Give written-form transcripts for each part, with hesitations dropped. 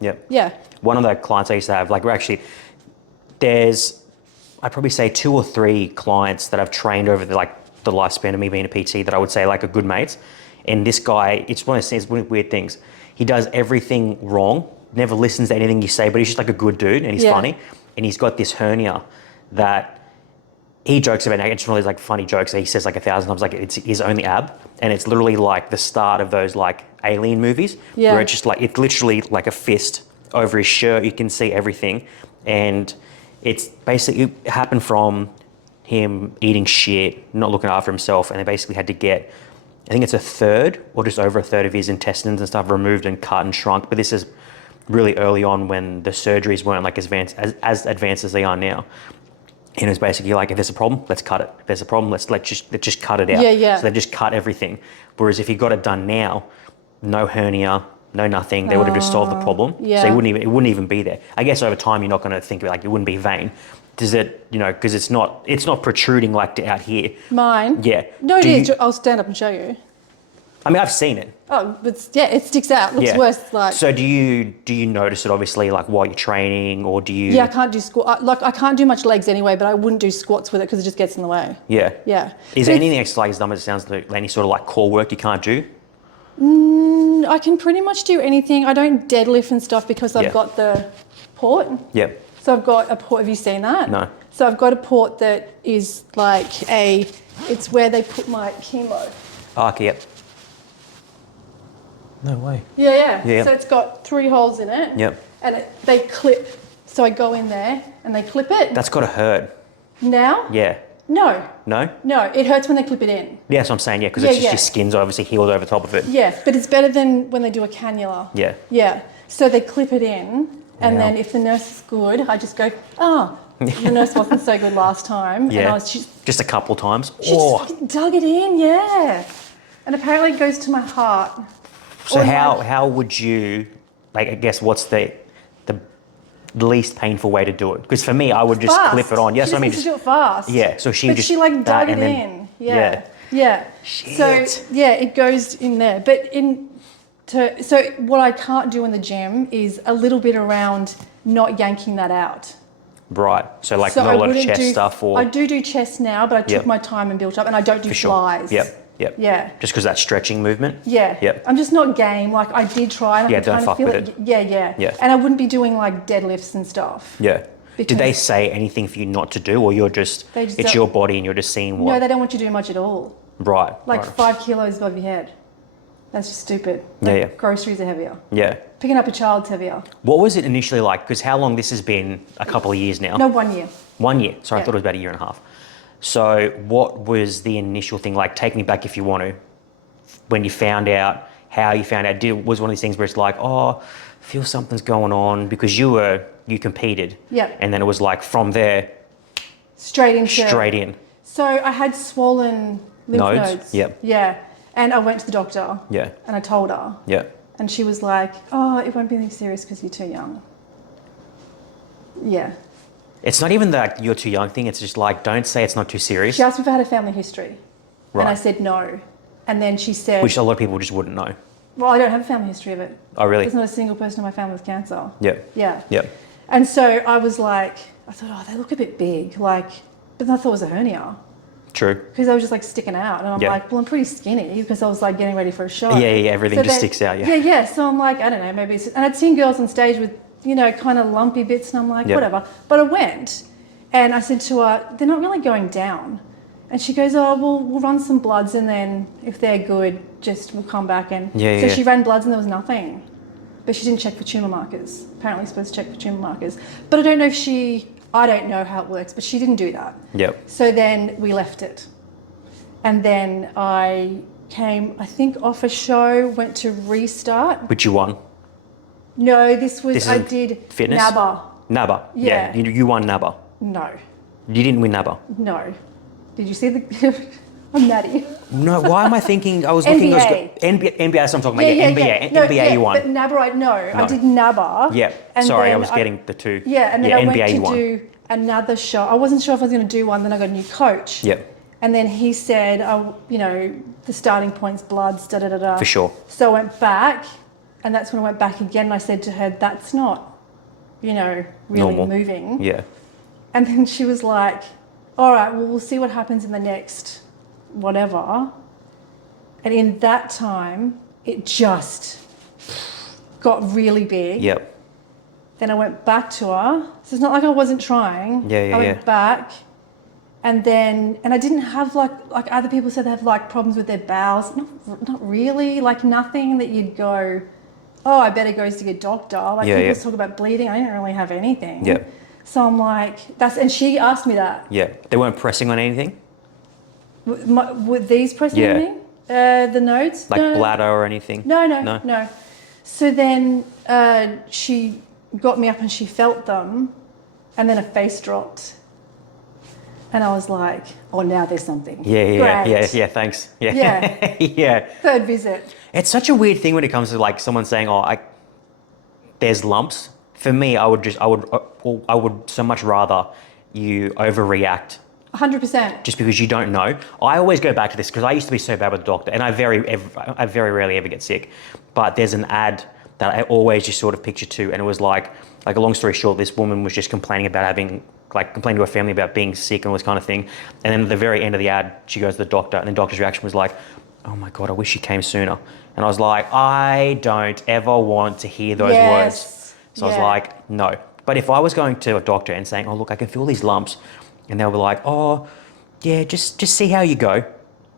Yep. Yeah. One of the clients I used to have, like, there's, I'd probably say 2 or 3 clients that I've trained over the lifespan of me being a PT that I would say like are good mates. And this guy, it's one of those weird things. He does everything wrong, never listens to anything you say, but he's just like a good dude and he's funny. And he's got this hernia that he jokes about. It's really like funny jokes that he says like 1,000 times, like it's his only ab. And it's literally like the start of those like alien movies where it's just like, it's literally like a fist over his shirt. You can see everything. And it's basically, it happened from him eating shit, not looking after himself. And they basically had to get, I think it's a third or just over a third of his intestines and stuff removed and cut and shrunk. But this is really early on when the surgeries weren't like as advanced as they are now. And it was basically like, if there's a problem, let's cut it. If there's a problem, let's just cut it out. Yeah. So they just cut everything. Whereas if he got it done now, no hernia, no nothing, they would have just solved the problem. Yeah. So it wouldn't even be there. I guess over time, you're not going to think of it like it wouldn't be vein. Does it, because it's not protruding like out here. Mine? Yeah. No, it is. I'll stand up and show you. I mean, I've seen it. Oh, but yeah, it sticks out. It looks worse. Like. So do you notice it obviously like while you're training, or do you? Yeah, I can't do squat. I can't do much legs anyway, but I wouldn't do squats with it because it just gets in the way. Yeah. Yeah. Is there anything exercise done? It sounds like any sort of like core work you can't do? I can pretty much do anything. I don't deadlift and stuff because I've got the port. Yeah. So I've got a port. Have you seen that? No. So I've got a port that is like it's where they put my chemo. Oh, okay, yep. No way. Yeah. So it's got 3 holes in it. Yep. And they clip. So I go in there and they clip it. That's got to hurt. Now? Yeah. No. No? No, it hurts when they clip it in. Yeah, that's what I'm saying, because it's just your skin's obviously healed over top of it. Yeah, but it's better than when they do a cannula. Yeah. Yeah. So they clip it in, and then if the nurse is good, I just go, the nurse wasn't so good last time. Yeah. And I was just a couple times. She just fucking dug it in, yeah. And apparently it goes to my heart. So how would you, like, I guess what's the least painful way to do it? Because for me, I would just clip it on. Yes, I mean, just do it fast. Yeah, so she just. But she like dug it then, in. Yeah. Shit. So yeah, it goes in there. But so what I can't do in the gym is a little bit around not yanking that out. Right. So like not a lot of chest stuff, or I do chest now, but I took my time and built up, and I don't do flies. Yep. Yeah. Just because that stretching movement. Yeah. Yep. I'm just not game. Like I did try. And I don't fuck with it. Yeah. And I wouldn't be doing like deadlifts and stuff. Yeah. Did they say anything for you not to do, or you're just it's your body and you're just seeing what? No, they don't want you to do much at all. Right. Like 5 kilos above your head. That's just stupid. Like groceries are heavier. Yeah. Picking up a child's heavier. What was it initially like? Because how long this has been? A couple of years now. No, 1 year. 1 year. Sorry, I thought it was about 1.5 years. So what was the initial thing like? Take me back if you want to. When you found out, how you found out, was one of these things where it's like, I feel something's going on, because you competed. Yeah. And then it was like from there. Straight in. So I had swollen lymph nodes. Yep. Yeah. And I went to the doctor. Yeah. And I told her. Yeah. And she was like, it won't be anything serious because you're too young. Yeah. It's not even that you're too young thing. It's just like, don't say it's not too serious. She asked me if I had a family history. Right. And I said no. And then she said... Which a lot of people just wouldn't know. Well, I don't have a family history of it. Oh, really? There's not a single person in my family with cancer. Yep. Yeah. Yep. And so I was like, I thought, they look a bit big. Like, but I thought it was a hernia. True. Because I was just like sticking out. And I'm like, well, I'm pretty skinny because I was like getting ready for a show. Yeah, everything just sticks out, Yeah. So I'm like, I don't know, maybe it's... And I'd seen girls on stage with, kind of lumpy bits, and I'm like, whatever. But I went and I said to her, they're not really going down. And she goes, we'll run some bloods, and then if they're good, we'll come back. And so she ran bloods and there was nothing. But she didn't check for tumour markers. Apparently you're supposed to check for tumour markers. But I don't know if I don't know how it works, but she didn't do that. Yep. So then we left it. And then I came, I think, off a show, went to Restart. Which you won? No, I did fitness? NABA. Yeah. You won NABA. No. You didn't win NABA. No. Did you see the... I'm natty. No, why am I thinking... I was looking... NBA. NBA, that's what I'm talking about. NBA. No, NBA you won. But NABA, I did NABA. Yeah. Sorry, I was getting the two. Yeah, and then I NBA went to do another show. I wasn't sure if I was going to do one, then I got a new coach. Yep. And then he said, the starting point's bloods, da-da-da-da. For sure. So I went back, And that's when I went back again and I said to her, that's not, really Normal. moving. Yeah. And then she was like, all right, well, we'll see what happens in the next whatever. And in that time, it just got really big. Yep. Then I went back to her. So it's not like I wasn't trying. Yeah, I went back. And I didn't have like other people said they have like problems with their bowels. Not really, like nothing that you'd go, oh, I better go see a doctor. Like people talk about bleeding. I didn't really have anything. Yeah. So I'm like, and she asked me that. Yeah. They weren't pressing on anything? With these pressing anything? The notes? Like bladder or anything? No. So then she got me up and she felt them and then her face dropped. And I was like, oh, now there's something. Yeah, thanks. Yeah. Yeah. Third visit. It's such a weird thing when it comes to like someone saying, there's lumps. For me, I would so much rather you overreact 100%. just because you don't know. I always go back to this because I used to be so bad with the doctor and I very rarely ever get sick. But there's an ad that I always just sort of picture too. And it was like a long story short, this woman was just complaining to her family about being sick and all this kind of thing. And then at the very end of the ad, she goes to the doctor and the doctor's reaction was like, oh my God, I wish she came sooner. And I was like, I don't ever want to hear those words. So I was like, no. But if I was going to a doctor and saying, oh, look, I can feel these lumps. And they'll be like, oh, yeah, just see how you go.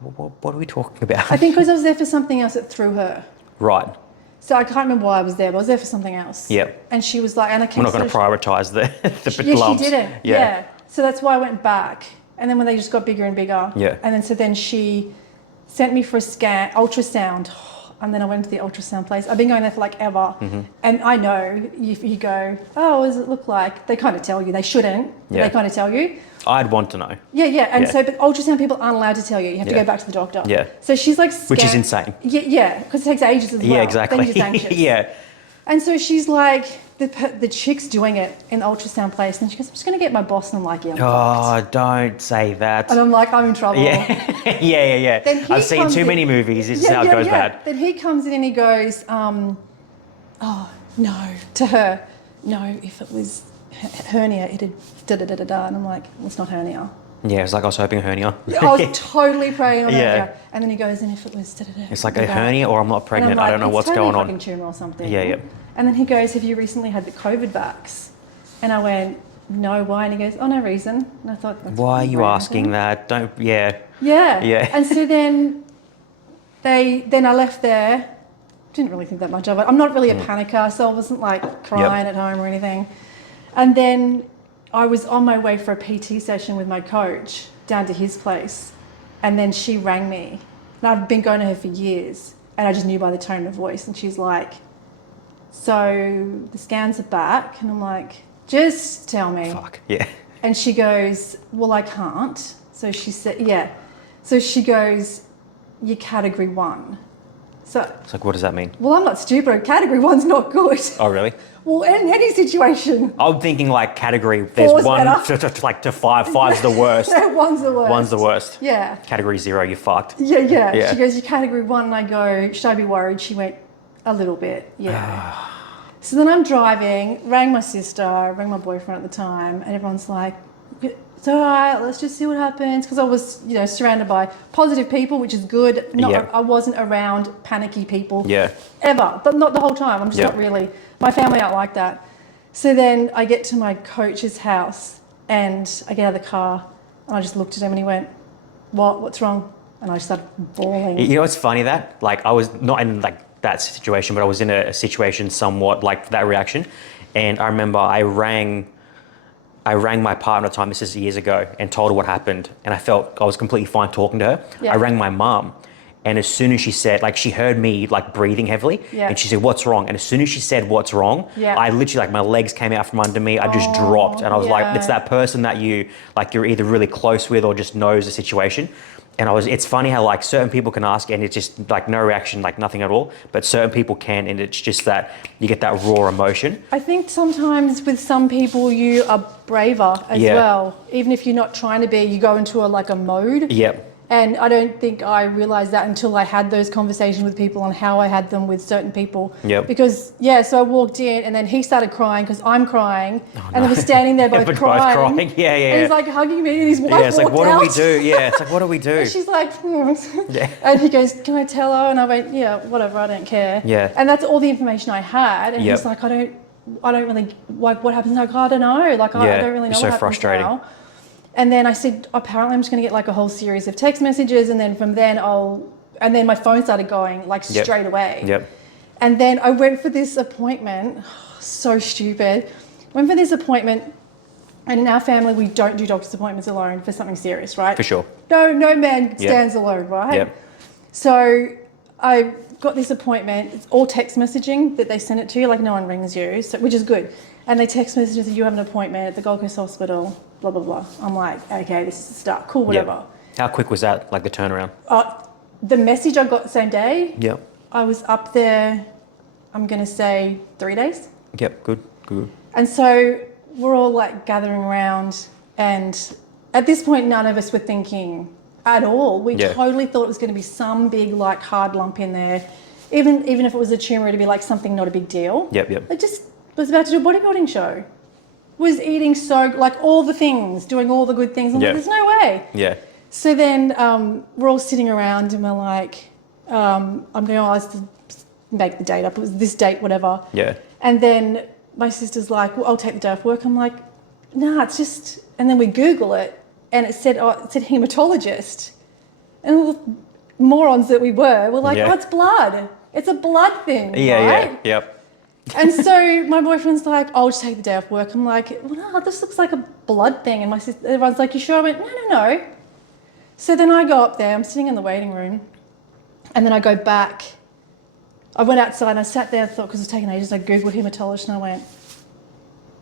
What are we talking about? I think because I was there for something else that threw her. Right. So I can't remember why I was there, but I was there for something else. Yeah. And she was like, and I kept We're not going to prioritise the lumps. She didn't. Yeah. So that's why I went back. And then when they just got bigger and bigger. Yeah. And then she sent me for a scan, ultrasound. And then I went to the ultrasound place. I've been going there for like ever. Mm-hmm. And I know if you go, oh, what does it look like? They kind of tell you. They shouldn't. But they kind of tell you. I'd want to know. Yeah. And so, but ultrasound people aren't allowed to tell you. You have to go back to the doctor. Yeah. So she's like, which is insane. Yeah, because it takes ages as well. Yeah, exactly. Then you're just anxious. Yeah. And so she's like, the chick's doing it in the ultrasound place, and she goes, I'm just going to get my boss. And I'm like, yeah, I'm fucked. Don't say that. And I'm like, I'm in trouble. Yeah. I've seen too many movies. This is how it goes bad. Then he comes in and he goes, oh, no, to her. No, if it was hernia, it'd da-da-da-da-da. And I'm like, well, it's not hernia. Yeah, it's like I was hoping a hernia. I was totally praying on hernia. And then he goes, and if it was da-da-da. It's like a hernia or I'm not pregnant. I don't know what's going on. It's totally a tumour or something. Yeah. And then he goes, have you recently had the COVID vax? And I went, no, why? And he goes, oh, no reason. And I thought, that's why are you asking that? Yeah. And so then I left there. Didn't really think that much of it. I'm not really a panicker, so I wasn't like crying at home or anything. And then I was on my way for a PT session with my coach down to his place. And then she rang me. And I've been going to her for years. And I just knew by the tone of voice. And she's like, so the scans are back. And I'm like, just tell me. Fuck, yeah. And she goes, well, I can't. So she said, yeah. So she goes, you're category 1. So it's like, what does that mean? Well, I'm not stupid. Category 1's not good. Oh, really? Well, in any situation. I'm thinking like category, there's 1 to 5. 5's the worst. No, 1's the worst. 1's the worst. Yeah. Category 0, you're fucked. Yeah. She goes, you're category 1. And I go, should I be worried? She went, a little bit, yeah. So then I'm driving, rang my sister, rang my boyfriend at the time, and everyone's like, it's all right, let's just see what happens. Because I was, surrounded by positive people, which is good. I wasn't around panicky people ever, but not the whole time. I'm just not really. My family aren't like that. So then I get to my coach's house and I get out of the car and I just looked at him and he went, what's wrong? And I just started bawling. You know what's funny that? Like I was not in like that situation, but I was in a situation somewhat like that reaction. And I remember I rang my partner at the time, this is years ago, and told her what happened. And I felt I was completely fine talking to her. Yeah. I rang my mum. And as soon as she said, like she heard me like breathing heavily and she said, what's wrong? And as soon as she said, what's wrong? I literally like my legs came out from under me. I just dropped and I was like, it's that person that you're either really close with or just knows the situation. And it's funny how like certain people can ask and it's just like no reaction, like nothing at all. But certain people can, and it's just that you get that raw emotion. I think sometimes with some people you are braver as well. Even if you're not trying to be, you go into a mode. Yep. And I don't think I realised that until I had those conversations with people on how I had them with certain people. Yep. Because, so I walked in and then he started crying because I'm crying. And then we're standing there both crying. Yeah. And he's like hugging me and his wife it's like, walked what out. do we do? Yeah, it's like, what do we do? And she's like, Yeah. And he goes, can I tell her? And I went, yeah, whatever, I don't care. Yeah. And that's all the information I had. And Yep. he's like, I don't really, like, what happens? Like, I don't know. Like, I don't really know it's what so happens frustrating. now. And then I said, apparently I'm just going to get like a whole series of text messages. And then from then and then my phone started going like straight away. Yep. And then I went for this appointment. So stupid. Went for this appointment. And in our family, we don't do doctor's appointments alone for something serious, right? For sure. No man stands alone, right? Yep. So I got this appointment. It's all text messaging that they send it to you, like no one rings you, which is good. And they text message that you have an appointment at the Gold Coast Hospital, blah, blah, blah. I'm like, okay, this is the start. Cool, whatever. Yep. How quick was that, like the turnaround? The message I got the same day, Yep. I was up there, I'm going to say 3 days. Yep, good. And so we're all like gathering around, and at this point, none of us were thinking at all. We totally thought it was going to be some big, like, hard lump in there. Even if it was a tumour, it'd be like something not a big deal. Yep. I just was about to do a bodybuilding show. Was eating like all the things, doing all the good things. I'm like, there's no way. Yeah. So then we're all sitting around and we're like, I'm going, let's make the date up. It was this date, whatever. Yeah. And then my sister's like, well, I'll take the day off work. I'm like, nah, it's just, and then we Google it and it said hematologist. And all the morons that we were like, oh, it's blood. It's a blood thing, right? Yeah, yep. And so my boyfriend's like, I'll just take the day off work. I'm like, well, no, this looks like a blood thing. And everyone's like, you sure? I went, no. So then I go up there, I'm sitting in the waiting room, and then I go back. I went outside and I sat there, thought, because it was taking ages, I Googled hematologist and I went,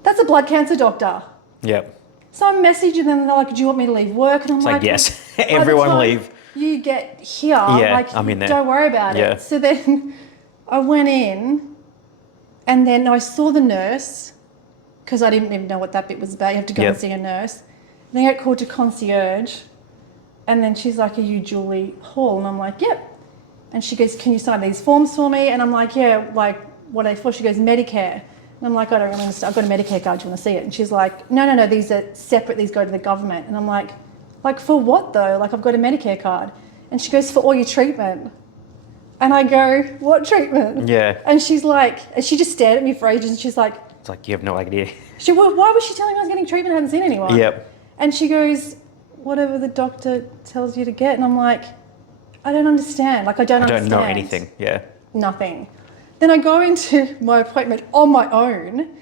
that's a blood cancer doctor. Yep. So I'm messaging them and they're like, do you want me to leave work? And I'm like, yes, everyone leave. You get here, I'm in there. Don't worry about it. So then I went in and then I saw the nurse, because I didn't even know what that bit was about. You have to go and see a nurse. And then I get called to concierge. And then she's like, are you Julie Hall? And I'm like, yep. And she goes, can you sign these forms for me? And I'm like, yeah, like, what are they for? She goes, Medicare. And I'm like, I don't really understand. I've got a Medicare card. Do you want to see it? And she's like, no, these are separate. These go to the government. And I'm like for what though? Like, I've got a Medicare card. And she goes, for all your treatment. And I go, what treatment? Yeah. And she's like, and she just stared at me for ages and she's like, it's like, you have no idea. Why was she telling me I was getting treatment? I hadn't seen anyone. Yep. And she goes, whatever the doctor tells you to get. And I'm like, I don't understand. Like, I don't understand. I don't know anything. Yeah. Nothing. Then I go into my appointment on my own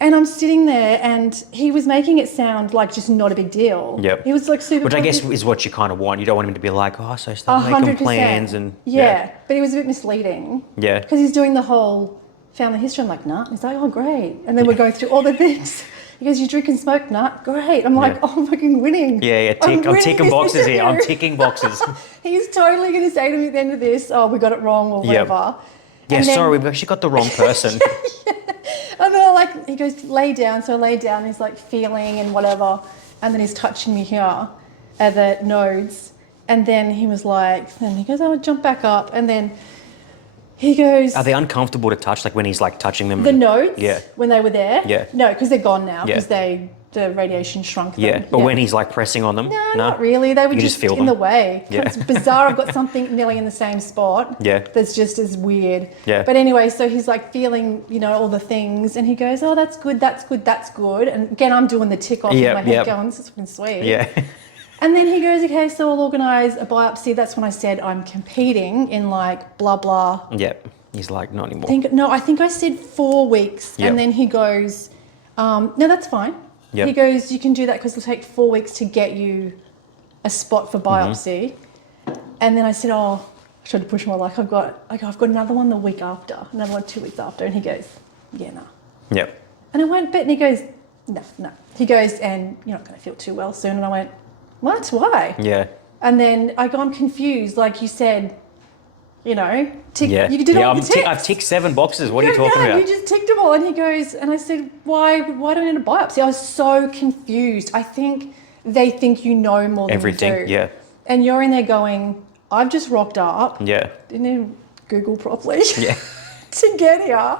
and I'm sitting there and he was making it sound like just not a big deal. Yep. He was like super... Which I guess is what you kind of want. You don't want him to be like, oh, so start 100%. making plans and... Yeah, but he was a bit misleading. Yeah. Because he's doing the whole family history. I'm like, nah. He's like, oh, great. And then we're going through all the things. He goes, you drink and smoke? Nah, great. I'm like, oh, I'm fucking winning. Yeah, I'm ticking boxes here. I'm ticking boxes. He's totally going to say to me at the end of this, oh, we got it wrong or whatever. Yeah, and then, sorry, we've actually got the wrong person. And then he goes, lay down. So I lay down, he's like feeling and whatever. And then he's touching me here at the nodes. And then he was like, then he goes, oh, jump back up. And then he goes... Are they uncomfortable to touch, like when he's like touching them? The nodes? Yeah. When they were there? Yeah. No, because they're gone now because the radiation shrunk them. Yeah, but when he's like pressing on them? No, not really. They were just feel in them. the way. Yeah. It's bizarre. I've got something nearly in the same spot. Yeah. That's just as weird. Yeah. But anyway, so he's like feeling, all the things and he goes, oh, that's good, that's good, that's good. And again, I'm doing the tick off in my head going, this is fucking sweet. Yeah. And then he goes, okay, so I'll organise a biopsy. That's when I said I'm competing in like blah, blah. Yep. He's like, not anymore. I think I said 4 weeks. Yep. And then he goes, no, that's fine. Yep. He goes, you can do that because it'll take 4 weeks to get you a spot for biopsy. Mm-hmm. And then I said, oh, I tried to push my luck. I've got another one the week after, another one 2 weeks after. And he goes, yeah, no. Yep. And I went, but, and he goes, no. He goes, and you're not going to feel too well soon. And I went, what? Why? Yeah. And then I'm confused. Like you said, tick. Yeah. You did all the ticks. I've ticked 7 boxes. What are you talking about? You just ticked them all. And he goes, and I said, why do I need a biopsy? I was so confused. I think they think you know more than everything. you do. Yeah. And you're in there going, I've just rocked up. Yeah. Didn't even Google properly Yeah. to get here.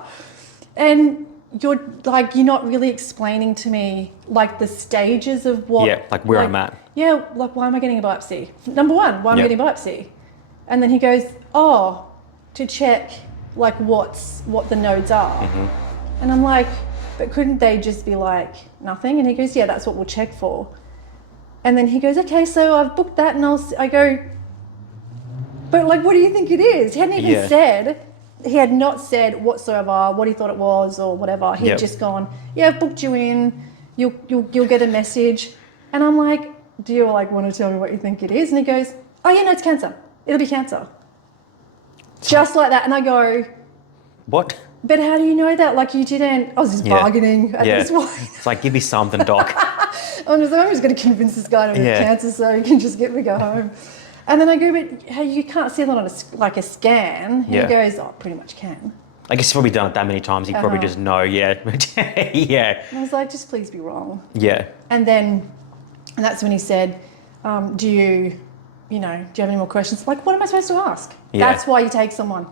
And you're not really explaining to me like the stages of what. Yeah, like where I'm at. Yeah, like why am I getting a biopsy? Number one, why am I Yep. getting a biopsy? And then he goes, oh, to check like what the nodes are. And I'm like, but couldn't they just be like nothing? And he goes, yeah, that's what we'll check for. And then he goes, okay, so I've booked that, and I go, but like, what do you think it is? He hadn't even said, he had not said whatsoever what he thought it was or whatever. He'd just gone, yeah, I've booked you in. You'll get a message. And I'm like, do you like want to tell me what you think it is? And he goes, oh yeah, no, it's cancer. It'll be cancer. Just like that. And I go, What? but how do you know that? Like you didn't, I was just bargaining at this point. It's like, give me something, doc. I'm just going to convince this guy to have cancer so he can just get me go home. And then I go, but hey, you can't see that on a scan. And he goes, oh, pretty much can. I guess he's probably done it that many times. He probably just know, yeah. Yeah. And I was like, just please be wrong. Yeah. And that's when he said, do you have any more questions? Like, what am I supposed to ask? Yeah. That's why you take someone.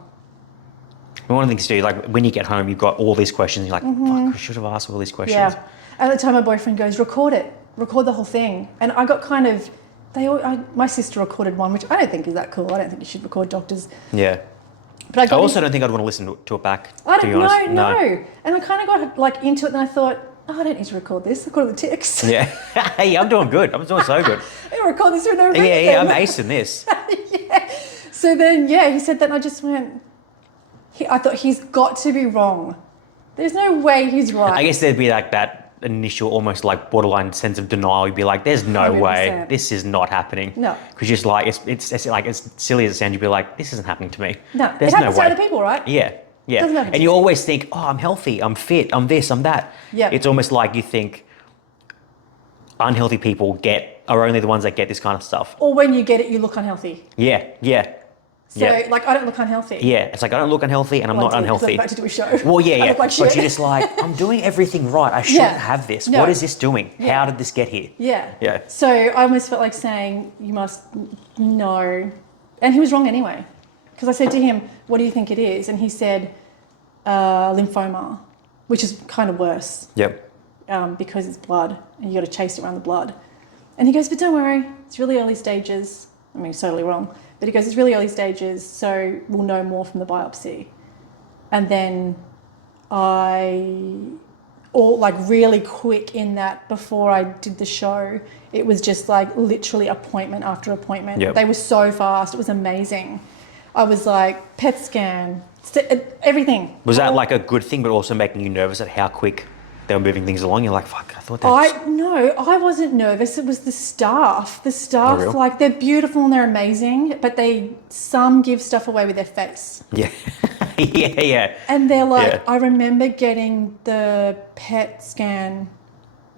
One of the things to do, like when you get home, you've got all these questions. You're like, fuck, I should have asked all these questions. Yeah. At the time, my boyfriend goes, record it. Record the whole thing. And I got kind of, my sister recorded one, which I don't think is that cool. I don't think you should record doctors. Yeah. But I also don't think I'd want to listen to it back, to be honest. No. And I kind of got like into it and I thought, oh, I don't need to record this. Record the text. Yeah. Hey, I'm doing good. I'm doing so good. I don't record this with no reason. Yeah, I'm acing this. Yeah. So then, he said that and I just went, I thought he's got to be wrong. There's no way he's right. I guess there'd be like that initial almost like borderline sense of denial. You'd be like, there's no 100%. way this is not happening. No. Because just like, it's like, as silly as it sounds, you'd be like, this isn't happening to me. No. There's It happens no way. to other people, right? Yeah. Yeah. Doesn't happen to And you always think, oh, I'm healthy, I'm fit, I'm this, I'm that. Yeah. It's almost like you think unhealthy people are only the ones that get this kind of stuff. Or when you get it, you look unhealthy. Yeah. So, like, I don't look unhealthy. Yeah, it's like I don't look unhealthy and I'm not unhealthy. I'm about to do a show. Well, I look like but shit. you're just like, I'm doing everything right. I shouldn't have this. No. What is this doing? How did this get here? Yeah. So I almost felt like saying, you must know. And he was wrong anyway. Because I said to him, what do you think it is? And he said, lymphoma, which is kind of worse. Yep. Because it's blood and you got to chase it around the blood. And he goes, but don't worry, it's really early stages. I mean, he's totally wrong. But he goes, it's really early stages, so we'll know more from the biopsy. And then really quick in that, before I did the show, it was just like literally appointment after appointment. Yep. They were so fast. It was amazing. I was like, PET scan, everything. Was that like a good thing, but also making you nervous at how quick they were moving things along? You're like, fuck, I thought that. No, I wasn't nervous. It was the staff. The staff, real? like, they're beautiful and they're amazing, but some give stuff away with their face. Yeah. yeah. And they're like, I remember getting the PET scan.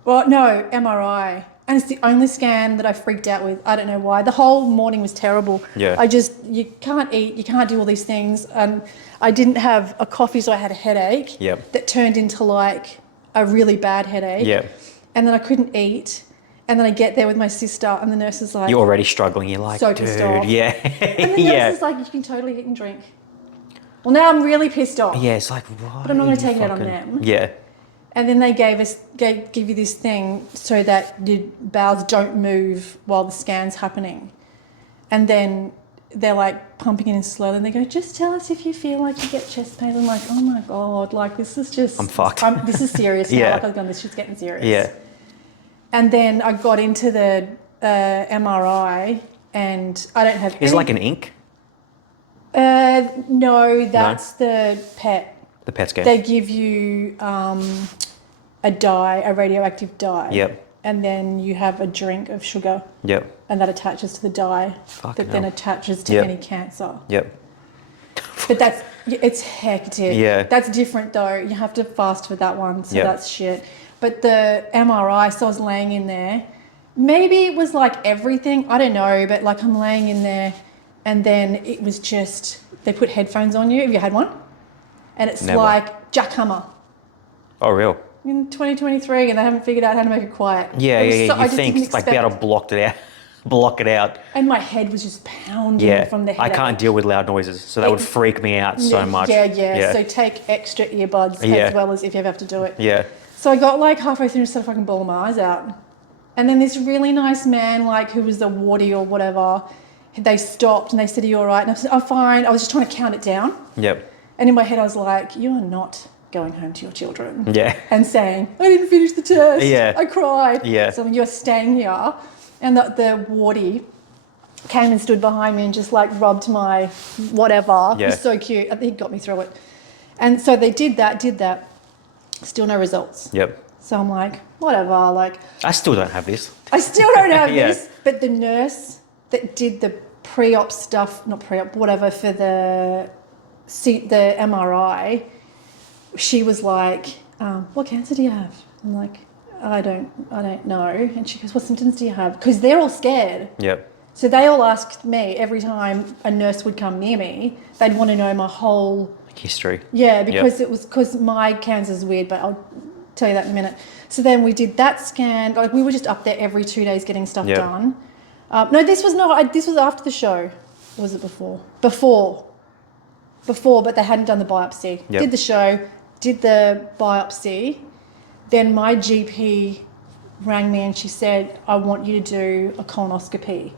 Well, no, MRI. And it's the only scan that I freaked out with. I don't know why. The whole morning was terrible. Yeah. You can't eat, you can't do all these things. And I didn't have a coffee, so I had a headache. Yep. That turned into like a really bad headache. Yeah. And then I couldn't eat. And then I get there with my sister and the nurse is like... You're already struggling. You're like, so dude, pissed off. yeah. And the nurse is like, you can totally eat and drink. Well, now I'm really pissed off. Yeah, it's like, what? But I'm not going to take it out on them. Yeah. And then they give you this thing so that your bowels don't move while the scan's happening. And then they're like pumping it in slowly and they go, just tell us if you feel like you get chest pains. I'm like, oh my God, like this is just... I'm fucked. This is serious now. Yeah. Like I was going, this shit's getting serious. Yeah. And then I got into the MRI and I don't have... Is it like an ink? No, that's the PET. The PET scan? They give you a dye, a radioactive dye. Yep. And then you have a drink of sugar. Yep. And that attaches to the dye. Fucking that then hell. attaches to Yep. any cancer. Yep. But it's hectic. Yeah. That's different though. You have to fast for that one, so Yep. that's shit. But the MRI, so I was laying in there. Maybe it was like everything, I don't know, but like I'm laying in there and then it was just, they put headphones on you. Have you had one? And it's Never. like Jackhammer. Oh, real? In 2023 and they haven't figured out how to make it quiet. Yeah. I You just didn't think like be able to expect- block it out. block it out. And my head was just pounding Yeah, from the I headache. can't deal with loud noises, so that would freak me out so much. Yeah. So take extra earbuds as well as if you ever have to do it. Yeah. So I got like halfway through and started fucking bawling my eyes out. And then this really nice man, like who was the wardie or whatever, they stopped and they said, "Are you all right?" And I said, "I'm fine." I was just trying to count it down. Yep. And in my head I was like, "You are not going home to your children." Yeah. And saying, "I didn't finish the test. Yeah. I cried." Yeah. So when you're staying here, and the wardie came and stood behind me and just like rubbed my whatever. Yeah. It was so cute. I think he got me through it. And so they did that. Still no results. Yep. So I'm like, whatever. Like, I still don't have this. I still don't have Yeah. this. But the nurse that did the pre-op stuff, not pre-op, whatever, for the MRI, she was like, "What cancer do you have?" I'm like, I don't know. And she goes, "What symptoms do you have?" Because they're all scared. Yep. So they all asked me every time a nurse would come near me, they'd want to know my whole History. Yeah, because my cancer's weird, but I'll tell you that in a minute. So then we did that scan. Like we were just up there every 2 days getting stuff done. No, this was not. This was after the show. Or was it before? Before, but they hadn't done the biopsy. Yep. Did the show, did the biopsy. Then my GP rang me and she said, "I want you to do a colonoscopy,"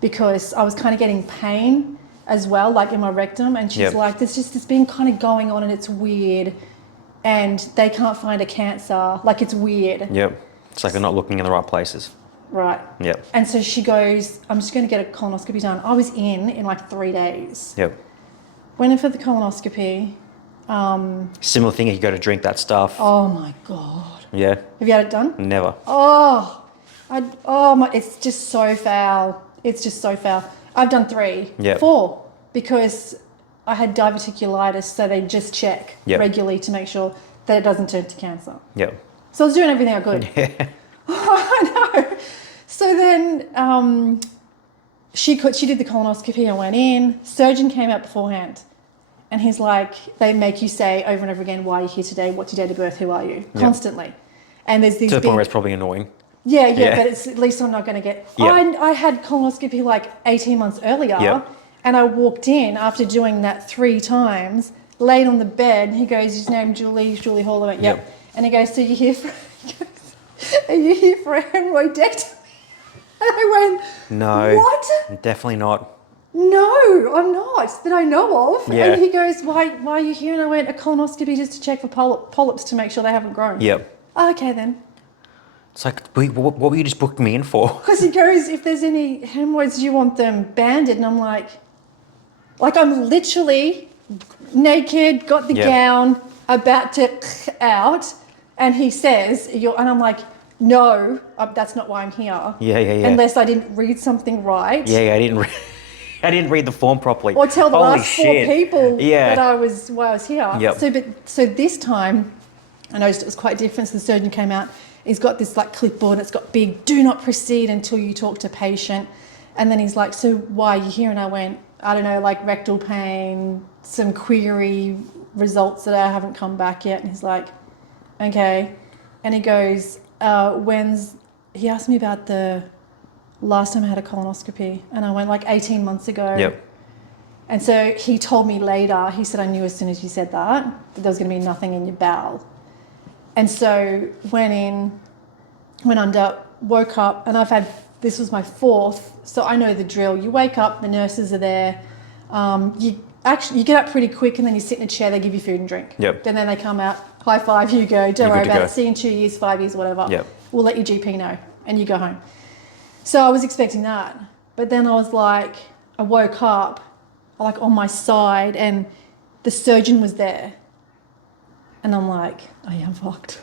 because I was kind of getting pain as well, like in my rectum. And she's like, it's been kind of going on and it's weird. And they can't find a cancer. Like, it's weird. Yep. It's like they're not looking in the right places. Right. Yep. And so she goes, "I'm just going to get a colonoscopy done." I was in like 3 days. Yep. Went in for the colonoscopy. Similar thing, you go to drink that stuff. Oh my God. Yeah. Have you had it done? Never. It's just so foul. It's just so foul. I've done 3, Yep. 4, because I had diverticulitis, so they just check regularly to make sure that it doesn't turn to cancer. Yep. So I was doing everything I could. Yeah. I know. So then she did the colonoscopy. I went in. Surgeon came out beforehand. And he's like, they make you say over and over again, "Why are you here today? What's your date of birth? Who are you?" Constantly. And there's these To the point where it's probably annoying. Yeah, but it's at least I'm not going to get... I had colonoscopy like 18 months earlier, and I walked in after doing that 3 times, laid on the bed, and he goes, "His name Julie Hall." I went, "Yep." And he goes, "So you're here for... Are you here for a hemorrhoidectomy?" And I went, No. "What?" Definitely not. "No, I'm not, that I know of." Yeah. And he goes, why are you here?" And I went, "A colonoscopy just to check for polyps to make sure they haven't grown." Yep. "Oh, okay then." It's like, what were you just booking me in for? Because he goes, "If there's any hemorrhoids, do you want them banded?" And I'm like I'm literally naked, got the gown, about to out, and he says, and I'm like, "No, that's not why I'm here." Yeah. Unless I didn't read something right. Yeah, I didn't read the form properly. Or tell the Holy last shit. 4 people Yeah. why I was here. Yep. So this time, I noticed it was quite different. So the surgeon came out. He's got this like clipboard. It's got big, "Do not proceed until you talk to patient." And then he's like, "So why are you here?" And I went, "I don't know, like rectal pain, some query results that I haven't come back yet." And he's like, "Okay." And he goes, he asked me about the last time I had a colonoscopy. And I went, like 18 months ago. Yep. And so he told me later, he said, "I knew as soon as you said that there was going to be nothing in your bowel." And so went under, woke up, and this was my 4th, so I know the drill. You wake up, the nurses are there. You get up pretty quick, and then you sit in a chair, they give you food and drink. Yep. And then they come out, high five, you go, "Don't worry about it, see you in 2 years, 5 years, whatever. Yep. We'll let your GP know," and you go home. So I was expecting that. But then I was like, I woke up, like on my side, and the surgeon was there. And I'm like, "Oh yeah, I'm fucked."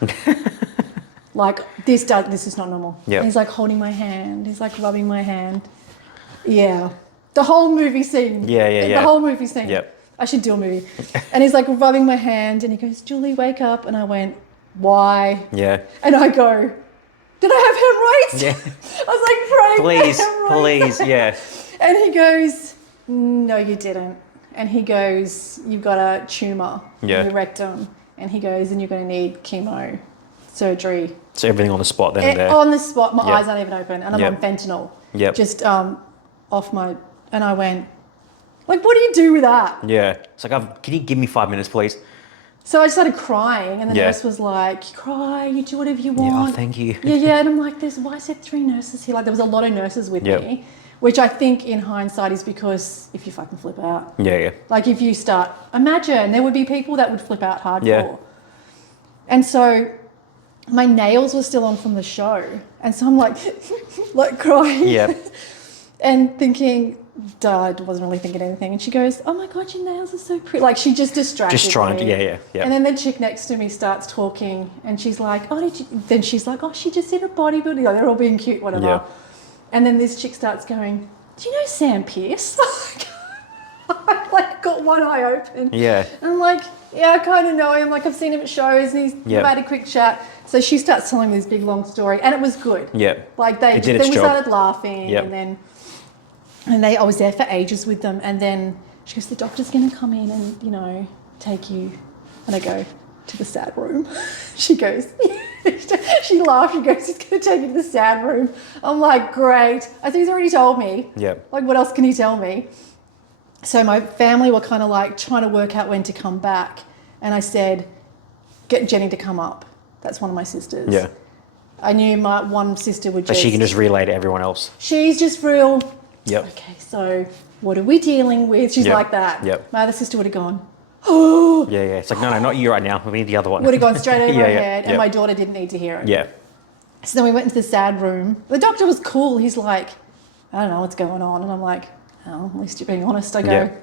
Like, this is not normal. Yep. He's like holding my hand. He's like rubbing my hand. Yeah. The whole movie scene. Yeah. The whole movie scene. Yep. I should do a movie. And he's like rubbing my hand and he goes, "Julie, wake up." And I went, "Why?" Yeah. And I go, "Did I have hemorrhoids?" Yeah. I was like, "Praying for hemorrhoids." Please, yeah. And he goes, "No, you didn't." And he goes, "You've got a tumour in your rectum." And he goes, "And you're going to need chemo surgery." So everything on the spot then and there. On the spot, my eyes aren't even open, and I'm on fentanyl. Yep. just off my, and I went, like, what do you do with that? Yeah. It's like, can you give me 5 minutes, please? So I started crying, and the Yeah. nurse was like, you cry, you do whatever you Yeah, want. oh, thank you. Yeah, and I'm like, why is there 3 nurses here? Like, there was a lot of nurses with Yep. me, which I think in hindsight is because if you fucking flip out. Yeah. Like, if you start, imagine there would be people that would flip out hardcore. Yeah. And so my nails were still on from the show. And so I'm like, like crying. Yeah. And thinking, I wasn't really thinking anything. And she goes, oh my God, your nails are so pretty. Like, she just distracted Just trying to, me. yeah. And then the chick next to me starts talking, and she's like, then she's like, oh, she just did a bodybuilding. Like, they're all being cute, whatever. Yeah. And then this chick starts going, do you know Sam Pearce? I like got one eye open. Yeah. And I'm like, yeah, I kind of know him. Like, I've seen him at shows, and we've had a quick chat. So she starts telling me this big long story, and it was good. Yeah. Like, It did its we job. started laughing, Yep. I was there for ages with them, and then she goes, the doctor's going to come in and, take you. And I go, to the sad room. She goes, she laughed, she goes, he's going to take you to the sad room. I'm like, great. I think he's already told me. Yeah. Like, what else can he tell me? So my family were kind of like trying to work out when to come back. And I said, get Jenny to come up. That's one of my sisters. Yeah. I knew my one sister would But she can just relay to everyone else. She's just real. Yep. Okay, so what are we dealing with? She's like that. Yep. My other sister would have gone, oh. Yeah. It's like, no, not you right now. We need the other one. Would have gone straight over Yeah, my yeah, head, and yep. my daughter didn't need to hear it. Yeah. So then we went into the sad room. The doctor was cool. He's like, I don't know what's going on. And I'm like, oh, at least you're being honest. I go, Yeah.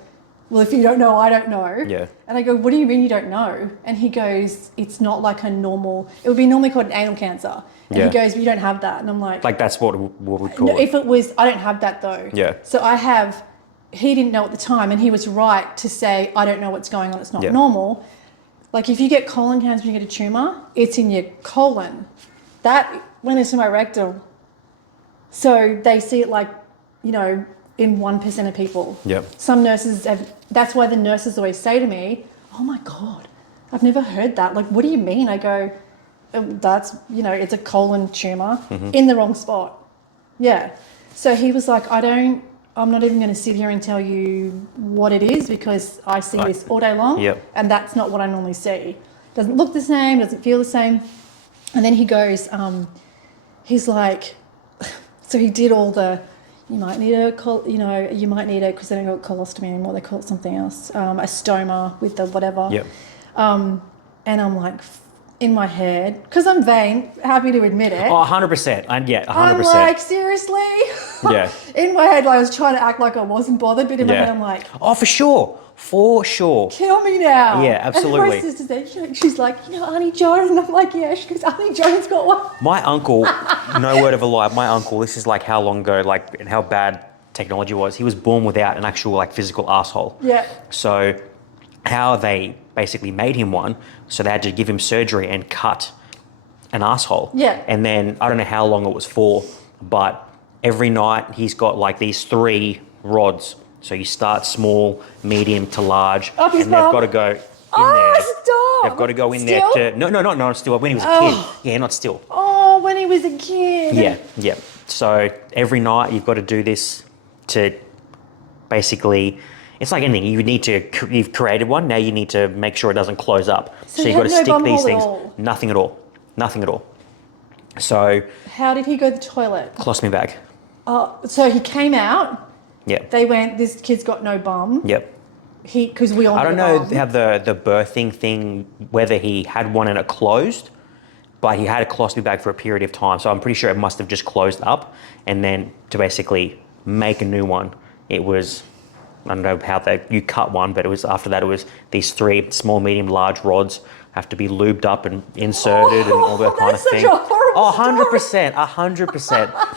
well, if you don't know, I don't know. Yeah. And I go, what do you mean you don't know? And he goes, it's not like a normal, it would be normally called an anal cancer. And Yeah. he goes, you don't have that. And I'm like, That's what we'd call no, it. if it was, I don't have that though. Yeah. So he didn't know at the time, and he was right to say, I don't know what's going on. It's not Yeah. normal. Like, if you get colon cancer when you get a tumour, it's in your colon. That went into my rectum. So they see it like, in 1% of people. Yep. Some nurses that's why the nurses always say to me, oh my God, I've never heard that. Like, what do you mean? I go, that's, it's a colon tumour in the wrong spot. Yeah. So he was like, I'm not even going to sit here and tell you what it is, because I see this all day long. Yep. And that's not what I normally see. Doesn't look the same, doesn't feel the same. And then he goes, he's like, so he did all the, you might need because they don't call it colostomy anymore, they call it something else, a stoma with the whatever. Yep. And I'm like, in my head, because I'm vain, happy to admit it. Oh, 100%. 100%. I'm like, seriously? Yeah. In my head, I was trying to act like I wasn't bothered, but in my head, I'm like, oh, for sure. For sure. kill me now. Yeah, absolutely. And my sister's there, she's like, Auntie Joan. And I'm like, yeah. She goes, Auntie Joan's got one. My uncle, no word of a lie, my uncle, this is like how long ago, and how bad technology was. He was born without an actual physical asshole. Yeah. So how they basically made him one, so they had to give him surgery and cut an asshole. Yeah. And then I don't know how long it was for, but every night he's got these 3 rods. So you start small, medium to large, Up his and they've bum. got to go in there. Stop. They've got to go in Still? there to not still. When he was a kid, yeah, not still. Oh, when he was a kid. Yeah. So every night you've got to do this to basically, it's like anything. You've created one. Now you need to make sure it doesn't close up. So you've he got to had no stick these bumhole at things. all? Nothing at all. So How did he go to the toilet? colostomy bag. So he came out. Yep. They went, this kid's got no bum. Yep. Because we all I don't know know how the birthing thing, whether he had one and it closed, but he had a colostomy bag for a period of time. So I'm pretty sure it must have just closed up. And then to basically make a new one, it was, I don't know how you cut one, but it was after that, it was these 3 small, medium, large rods have to be lubed up and inserted and all that kind of that's thing. such a horrible Oh, 100%.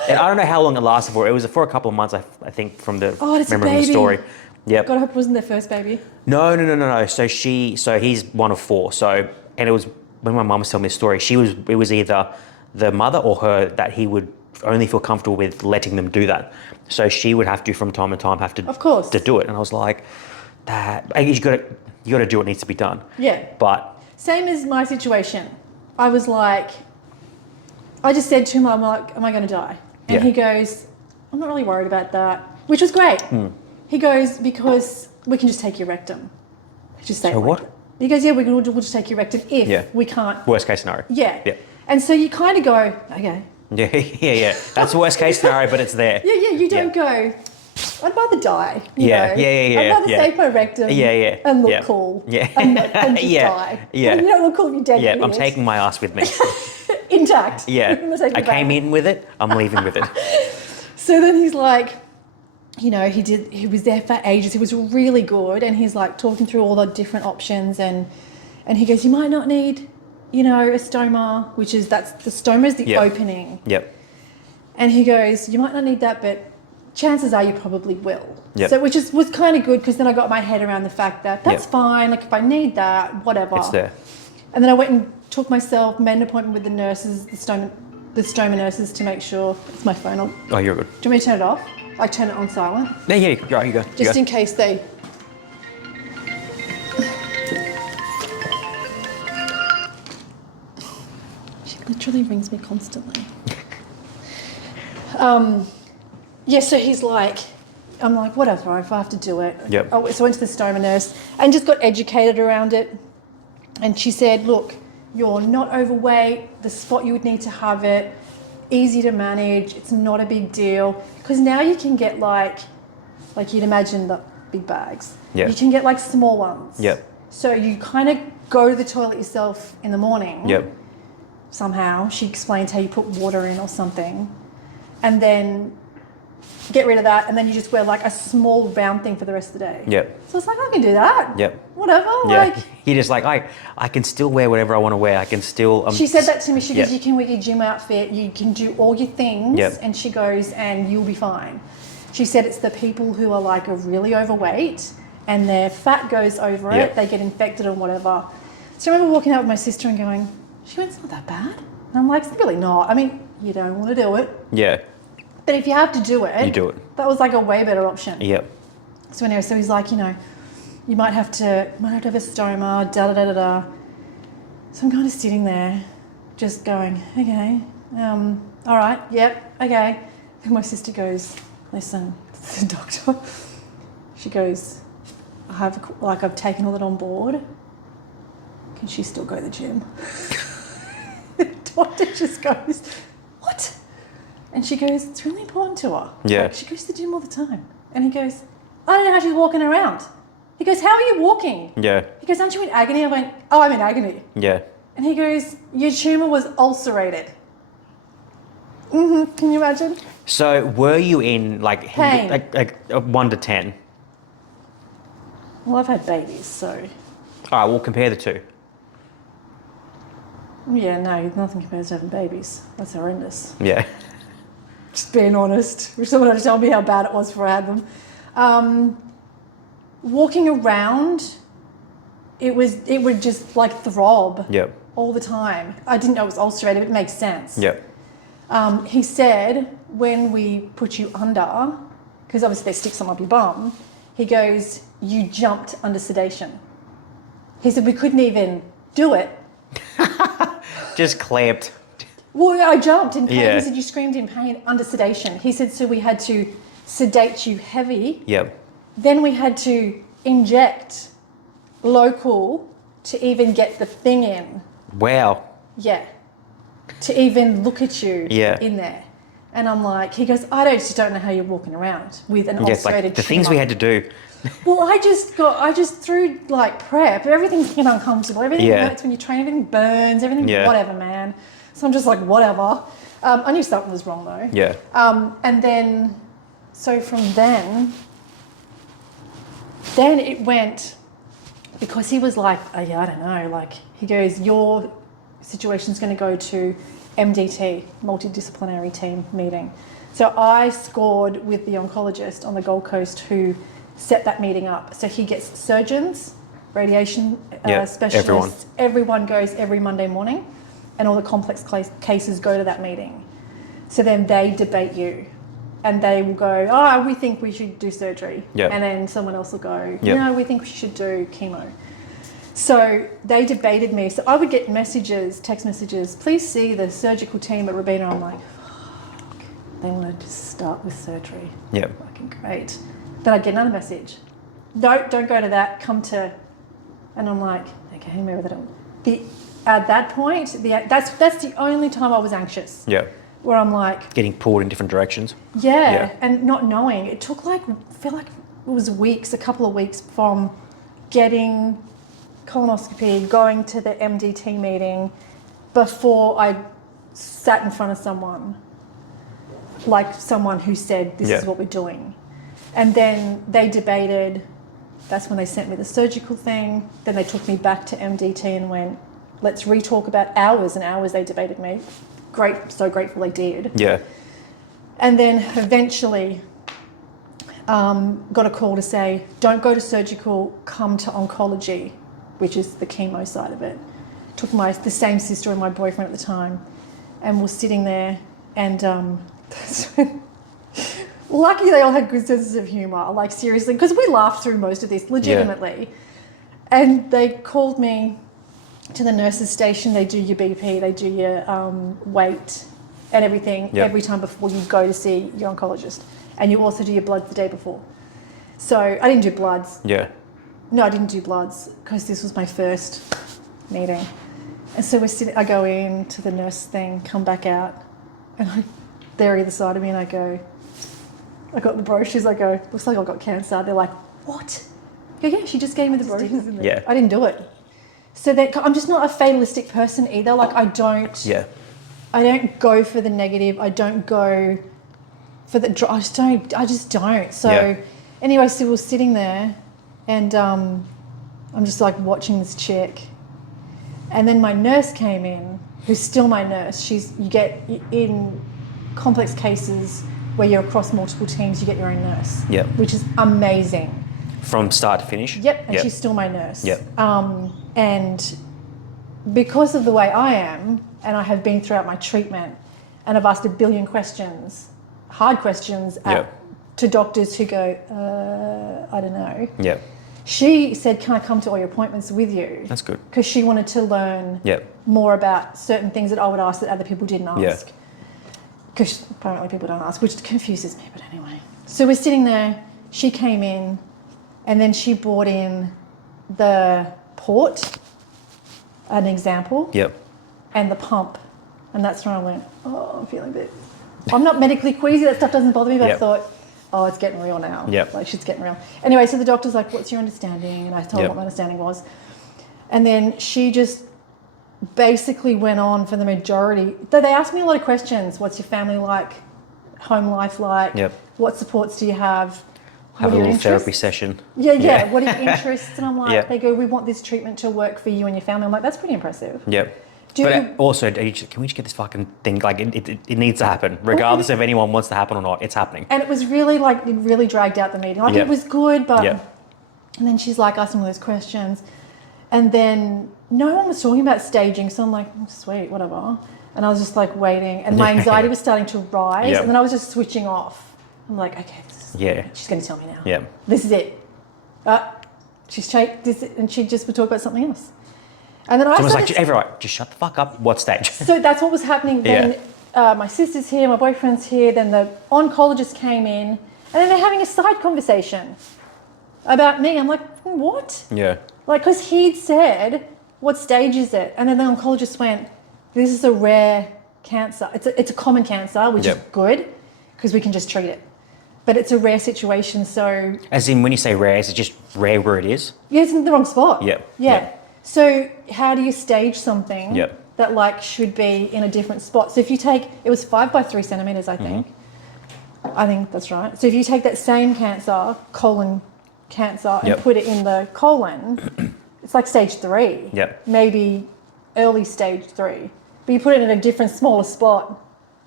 And I don't know how long it lasted for. It was for a couple of months, I think, from the it's a memory of the baby. story. Yep. God, I hope it wasn't their first baby. No. So he's one of 4. So, and it was when my mum was telling me this story, it was either the mother or her that he would only feel comfortable with letting them do that. So she would have to, from time to time, Of course. to do it. And I was like, you got to do what needs to be done. Yeah. But Same as my situation. I was like, I just said to him, I'm like, am I going to die? And Yeah. he goes, I'm not really worried about that, which was great. He goes, because we can just take your rectum. Just say So it like what? that. He goes, yeah, we'll just take your rectum if we can't. Worst case scenario. Yeah. Yeah. And so you kind of go, okay. Yeah. That's the worst case scenario, but it's there. Yeah, you don't go, I'd rather die. You Yeah, know? yeah. I'd rather save my rectum and look cool. Yeah. And just die. Yeah. And you don't look cool if you're dead. Yeah, idiot. I'm taking my ass with me. Intact. Yeah. I'm gonna take I it back. came in with it, I'm leaving with it. So then he's like, you know, he was there for ages. He was really good. And he's like talking through all the different options. And he goes, you might not need, you know, a stoma, that's the stoma is the opening. Yep. And he goes, you might not need that, but chances are you probably will. Yep. So which was kind of good, because then I got my head around the fact that that's fine. Like if I need that, whatever. It's there. And then I went and made an appointment with the nurses, the stoma nurses, to make sure. It's my phone on. Oh, you're good. Do you want me to turn it off? Like turn it on silent? Yeah, you go. Just in case they... She literally rings me constantly. So he's like, I'm like, whatever, if I have to do it. Yep. So I went to the stoma nurse and just got educated around it. And she said, look, you're not overweight, the spot you would need to have it, easy to manage, it's not a big deal. Because now you can get like you'd imagine the big bags. Yeah. You can get like small ones. Yep. So you kind of go to the toilet yourself in the morning. Yep. Somehow. She explains how you put water in or something. And then get rid of that, and then you just wear like a small round thing for the rest of the day. Yep. So it's like, I can do that. Yep. Whatever. Yeah. Like, You're just like, I can still wear whatever I want to wear. I can still... she said that to me. She goes, Yep. you can wear your gym outfit, you can do all your things, Yep. and she goes, and you'll be fine. She said it's the people who are like are really overweight and their fat goes over Yep. it, they get infected or whatever. So I remember walking out with my sister and going, she went, it's not that bad. And I'm like, it's really not. I mean, you don't want to do it. Yeah. But if you have to do it, You do it. That was like a way better option. Yep. So anyway, so he's like, you know, you might have to have a stoma, da. So I'm kind of sitting there, just going, okay, all right, yep, okay. And my sister goes, listen, the doctor. She goes, I've taken all that on board. Can she still go to the gym? The doctor just goes, what? And she goes, it's really important to her. Yeah. Like, she goes to the gym all the time. And he goes, I don't know how she's walking around. He goes, how are you walking? Yeah. He goes, aren't you in agony? I went, oh, I'm in agony. Yeah. And he goes, your tumour was ulcerated. Can you imagine? So were you in like Pain. like 1 to 10? Well, I've had babies, so... All right, we'll compare the two. Yeah, no, nothing compares to having babies. That's horrendous. Yeah. Just being honest. Wish someone had to tell me how bad it was before I had them. Walking around, it would just like throb Yep. all the time. I didn't know it was ulcerated, but it makes sense. Yep. He said when we put you under, because obviously they stick something up your bum, he goes, you jumped under sedation. He said we couldn't even do it. Just clamped. Well, I jumped in pain. Yeah. He said you screamed in pain under sedation. He said so we had to sedate you heavy. Yep. Then we had to inject local to even get the thing in. Wow. Yeah. To even look at you Yeah. in there. And I'm like, he goes, just don't know how you're walking around with an Yes, ulcerated like the things we tumour." had to do. Well, I just through like prep, everything's getting uncomfortable. Everything Yeah. hurts when you train, everything burns, everything, Yeah. whatever, man. So I'm just like, whatever. I knew something was wrong though. Yeah. And then, so from then it went, because he was like, I don't know, like, he goes, your situation's going to go to MDT, multidisciplinary team meeting. So I scored with the oncologist on the Gold Coast who set that meeting up. So he gets surgeons, radiation specialists. Everyone goes every Monday morning, and all the complex cases go to that meeting. So then they debate you, and they will go, we think we should do surgery. Yep. And then someone else will go, Yep. no, we think we should do chemo. So they debated me. So I would get text messages, please see the surgical team at Robina. I'm like, fuck. they want to just start with surgery. Yeah. Fucking great. Then I'd get another message. No, don't go to that. Come to, and I'm like, okay, maybe they don't. At that point, that's the only time I was anxious. Yeah. Where I'm like getting pulled in different directions. Yeah, and not knowing. It took I feel like it was weeks, a couple of weeks from getting colonoscopy, going to the MDT meeting, before I sat in front of someone, like someone who said, this is what we're doing. And then they debated. That's when they sent me the surgical thing. Then they took me back to MDT and went, let's re-talk about hours and hours they debated me. Great, so grateful they did. Yeah. And then eventually got a call to say, don't go to surgical, come to oncology, which is the chemo side of it. Took the same sister and my boyfriend at the time, and we're sitting there, and lucky they all had good senses of humour, like seriously, because we laughed through most of this, legitimately. Yeah. And they called me to the nurses' station. They do your BP, they do your weight and everything every time before you go to see your oncologist. And you also do your bloods the day before. So I didn't do bloods. Yeah. No, I didn't do bloods because this was my first meeting. And so I go in to the nurse thing, come back out, and they're either side of me, and I go, I got the brochures, I go, looks like I've got cancer. They're like, what? I go, yeah, she just gave me the brochures. Yeah. I didn't do it. So I'm just not a fatalistic person either. Like I don't go for the negative. I don't go for the, I just don't. So anyway, so we're sitting there, and I'm just like watching this chick. And then my nurse came in, who's still my nurse. You get in complex cases where you're across multiple teams, you get your own nurse. Yep. Which is amazing. From start to finish? Yep, and she's still my nurse. Yep. And because of the way I am, and I have been throughout my treatment, and I've asked a billion questions, hard questions, to doctors who go, I don't know. Yeah. She said, can I come to all your appointments with you? That's good. Because she wanted to learn more about certain things that I would ask that other people didn't ask. Because apparently people don't ask, which confuses me, but anyway. So we're sitting there, she came in, and then she brought in the port, an example, and the pump. And that's when I went, oh, I'm feeling a bit... I'm not medically queasy, that stuff doesn't bother me, but I thought, oh, it's getting real now. Like, shit's getting real. Anyway, so the doctor's like, what's your understanding? And I told her what my understanding was. And then she just basically went on for the majority. They asked me a lot of questions. What's your family like? Home life like? What supports do you have? Have a little therapy session. Yeah. What are your interests? And I'm like, they go, we want this treatment to work for you and your family. I'm like, that's pretty impressive. But also, can we just get this fucking thing? Like, it needs to happen, regardless if anyone wants to happen or not. It's happening. And it was really it really dragged out the meeting. Like, it was good, but... And then she's like asking all those questions. And then no one was talking about staging. So I'm like, oh, sweet, whatever. And I was just like waiting. And my anxiety was starting to rise. And then I was just switching off. I'm like, okay, she's going to tell me now. This is it. She's checked this, and she just would talk about something else. And then I was like, everyone, just shut the fuck up. What stage? So that's what was happening. Then my sister's here, my boyfriend's here. Then the oncologist came in, and then they're having a side conversation about me. I'm like, what? Like, because he'd said, what stage is it? And then the oncologist went, this is a rare cancer. It's a common cancer, which is good because we can just treat it. But it's a rare situation, so... As in, when you say rare, is it just rare where it is? Yeah, it's in the wrong spot. So how do you stage something that like should be in a different spot? So if you take, it was 5 by 3 centimeters, I think. I think that's right. So if you take that same cancer, colon cancer, and put it in the colon, it's like stage 3. Maybe early stage 3. But you put it in a different, smaller spot,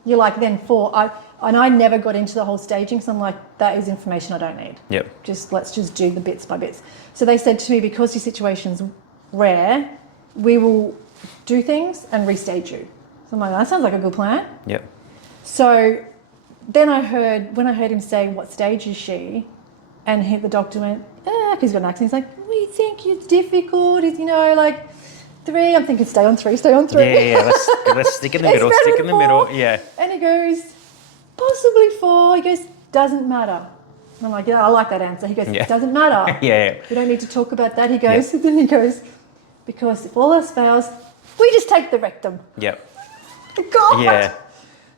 you're like then 4. And I never got into the whole staging, so I'm like, that is information I don't need. Let's just do the bits by bits. So they said to me, because your situation's rare, we will do things and restage you. So I'm like, that sounds like a good plan. So then when I heard him say, what stage is she? And the doctor went, because he's got an accent, he's like, we think it's difficult, it's, like 3. I'm thinking, stay on 3. Let's stick in the middle, And he goes, possibly 4. He goes, doesn't matter. And I'm like, yeah, I like that answer. He goes, Yeah. doesn't matter. Yeah. We don't need to talk about that. He goes, then he goes, because if all else fails, we just take the rectum. Yep. God. Yeah.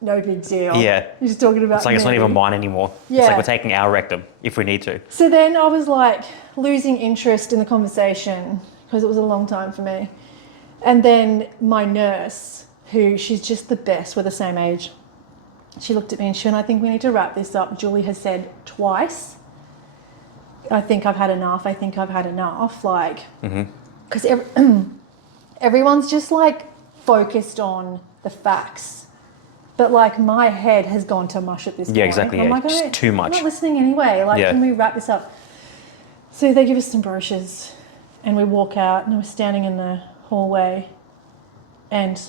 No big deal. Yeah. You're just talking about It's like it's not even mine anymore. Yeah. It's like we're taking our rectum if we need to. So then I was like losing interest in the conversation because it was a long time for me. And then my nurse, who she's just the best, we're the same age, she looked at me and she went, I think we need to wrap this up. Julie has said twice, I think I've had enough. I think I've had enough. Like, because everyone's just like focused on the facts. But like my head has gone to mush at this point. Yeah, exactly. I'm Yeah. like, Just too much. I'm not listening anyway. Like, Yeah. can we wrap this up? So they give us some brochures and we walk out and we're standing in the hallway and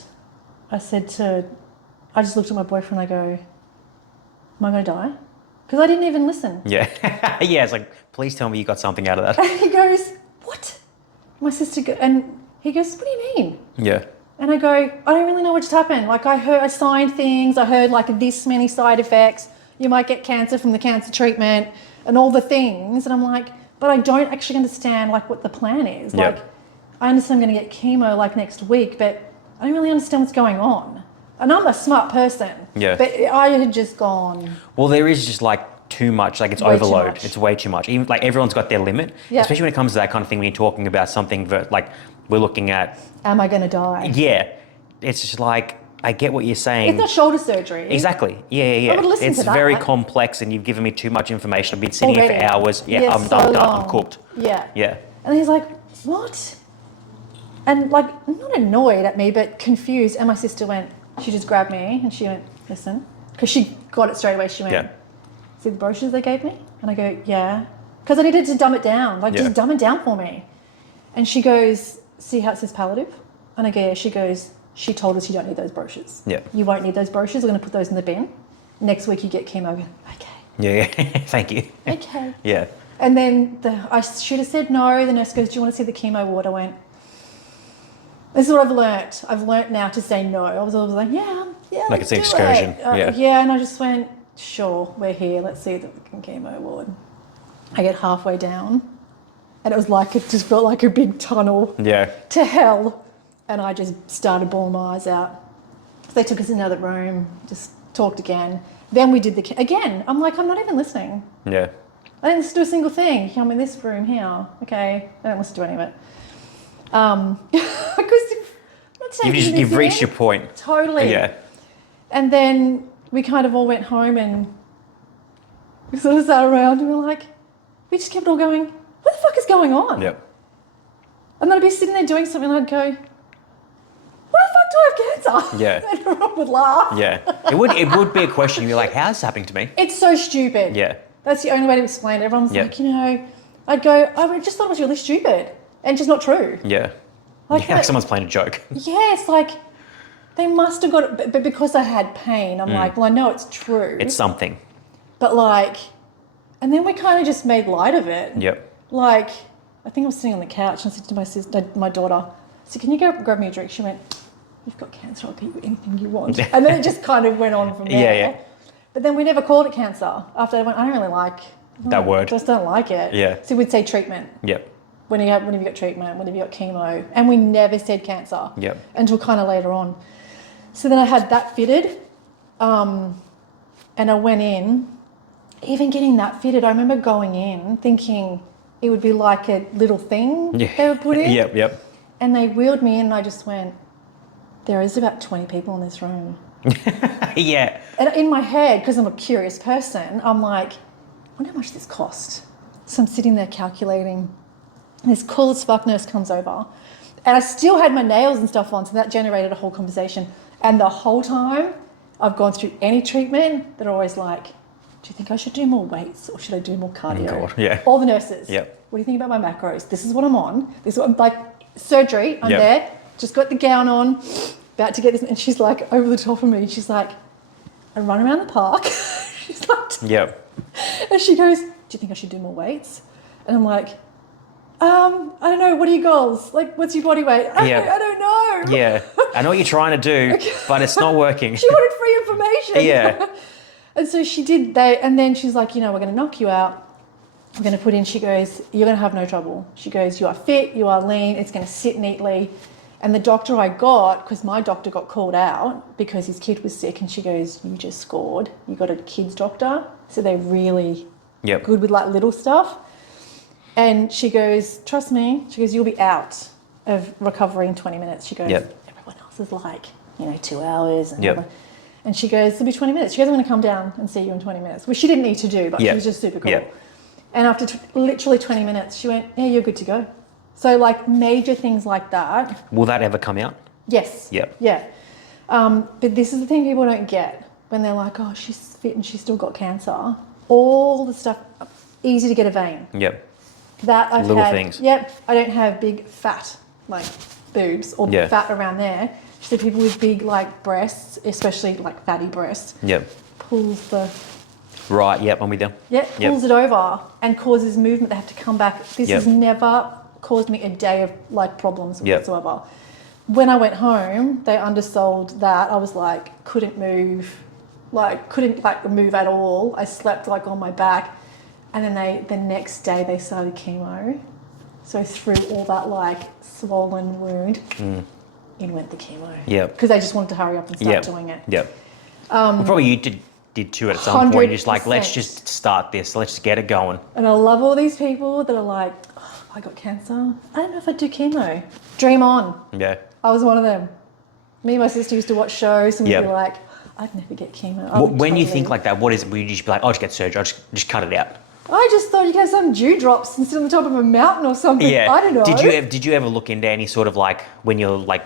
I just looked at my boyfriend. I go, am I going to die? Because I didn't even listen. Yeah. Yeah, it's like, please tell me you got something out of that. And he goes, what? My sister, and he goes, what do you mean? Yeah. And I go, I don't really know what just happened. Like I signed things. I heard like this many side effects. You might get cancer from the cancer treatment and all the things. And I'm like, but I don't actually understand like what the plan is. Yep. Like I understand I'm going to get chemo like next week, but I don't really understand what's going on. And I'm a smart person. Yeah. But I had just gone. Well, there is just like too much, like it's Way too overload. much. It's way too much. Even like everyone's got their limit, Yeah. especially when it comes to that kind of thing when you're talking about something that like we're looking at. Am I going to die? Yeah. It's just like, I get what you're saying. It's not shoulder surgery. Exactly. Yeah. I would listen It's to that. very complex and you've given me too much information. I've been sitting here Already. for hours. Yeah, Yeah, I'm so done. long. I'm cooked. Yeah. Yeah. And he's like, what? And like, not annoyed at me, but confused. And my sister went, she just grabbed me and she went, listen. Because she got it straight away. She went, Yeah. see the brochures they gave me? And I go, yeah. Because I needed to dumb it down. Like, Yeah. just dumb it down for me. And she goes, see how it says palliative? And I go, yeah. She goes, she told us you don't need those brochures. Yeah. You won't need those brochures. We're going to put those in the bin. Next week you get chemo. I go, okay. Yeah. Thank you. Okay. Yeah. And then I should have said no. The nurse goes, do you want to see the chemo ward? I went, this is what I've learnt. I've learnt now to say no. I was always like, yeah, Like it's an let's do excursion, it. yeah. Yeah, and I just went, sure, we're here. Let's see the fucking chemo ward. I get halfway down and it was like, it just felt like a big tunnel Yeah. to hell. And I just started bawling my eyes out. So they took us in another room, just talked again. Then we did again. I'm like, I'm not even listening. Yeah. I didn't listen to a single thing. I'm in this room here. Okay, I don't listen to any of it. Because I'm not taking this You've reached in. your point. Totally. Yeah. And then we kind of all went home and we sort of sat around and we were like, we just kept all going, what the fuck is going on? Yep. And then I'd be sitting there doing something and I'd go, why the fuck do I have cancer? Yeah. And everyone would laugh. Yeah. It would be a question. You're like, how's this happening to me? It's so stupid. Yeah. That's the only way to explain it. Everyone's Yeah. like, you know, I'd go, I just thought it was really stupid and just not true. Yeah. Like, yeah, like someone's playing a joke. Yeah, it's like they must have got it, but because I had pain, I'm like, well, I know it's true. It's something. But like, and then we kind of just made light of it. Yep. Like, I think I was sitting on the couch and I said to my sister, my daughter, I said, can you go grab me a drink? She went, you've got cancer, I'll get you anything you want. And then it just kind of went on from there. Yeah. But then we never called it cancer. After I went, I don't really like That word. Just don't like it. Yeah. So we'd say treatment. Yep. When have you got treatment? When have you got chemo? And we never said cancer. Yep. Until kind of later on. So then I had that fitted, and I went in. Even getting that fitted, I remember going in thinking it would be like a little thing Yeah. they would put in. Yep. And they wheeled me in and I just went, there is about 20 people in this room. Yeah. And in my head, because I'm a curious person, I'm like, I wonder how much this cost. So I'm sitting there calculating. And this cool as fuck nurse comes over. And I still had my nails and stuff on, so that generated a whole conversation. And the whole time I've gone through any treatment, they're always like, do you think I should do more weights or should I do more cardio? Oh God, yeah. All the nurses. Yep. What do you think about my macros? This is what I'm on. This is what I'm like, surgery, I'm Yep. there, just got the gown on, about to get this. And she's like over the top of me. She's like, I run around the park. She's like, Yep. and she goes, do you think I should do more weights? And I'm like, I don't know, what are your goals? Like, what's your body weight? I don't know. Yeah. I know what you're trying to do, but it's not working. She wanted free information. Yeah. And so she did that, and then she's like, we're going to knock you out. We're going to put in, she goes, you're going to have no trouble. She goes, you are fit, you are lean, it's going to sit neatly. And the doctor I got, because my doctor got called out because his kid was sick, and she goes, you just scored. You got a kid's doctor. So they're really good with like little stuff. And she goes, trust me, she goes, you'll be out of recovery in 20 minutes. She goes, everyone else is like, 2 hours. And she goes, it'll be 20 minutes. She goes, I'm going to come down and see you in 20 minutes, which she didn't need to do, but she was just super cool. And after literally 20 minutes, she went, yeah, you're good to go. So like major things like that. Will that ever come out? Yes. Yep. Yeah. But this is the thing people don't get when they're like, oh, she's fit and she's still got cancer. All the stuff, easy to get a vein. Yep. That I've Little had. things. Yep. I don't have big fat like boobs or fat around there. So people with big like breasts, especially like fatty breasts. Yep. Pulls the. Right. Yep. I'm with you. Yep. Pulls it over and causes movement. They have to come back. This has never caused me a day of like problems whatsoever. When I went home, they undersold that. I was like, couldn't move at all. I slept like on my back. And then the next day they started chemo. So through all that like swollen wound, in went the chemo. Yep. Because they just wanted to hurry up and start doing it. Yep. Well, probably you did too at some point. You're just like, let's just start this. Let's just get it going. And I love all these people that are like, oh, I got cancer. I don't know if I'd do chemo. Dream on. Yeah. I was one of them. Me and my sister used to watch shows and we'd be like, I'd never get chemo. When you think like that, what is it? Will you just be like, I'll just get surgery, I'll just cut it out? I just thought you'd have some dewdrops and sit on the top of a mountain or something. Yeah. I don't know. Did you ever look into any sort of like, when you're like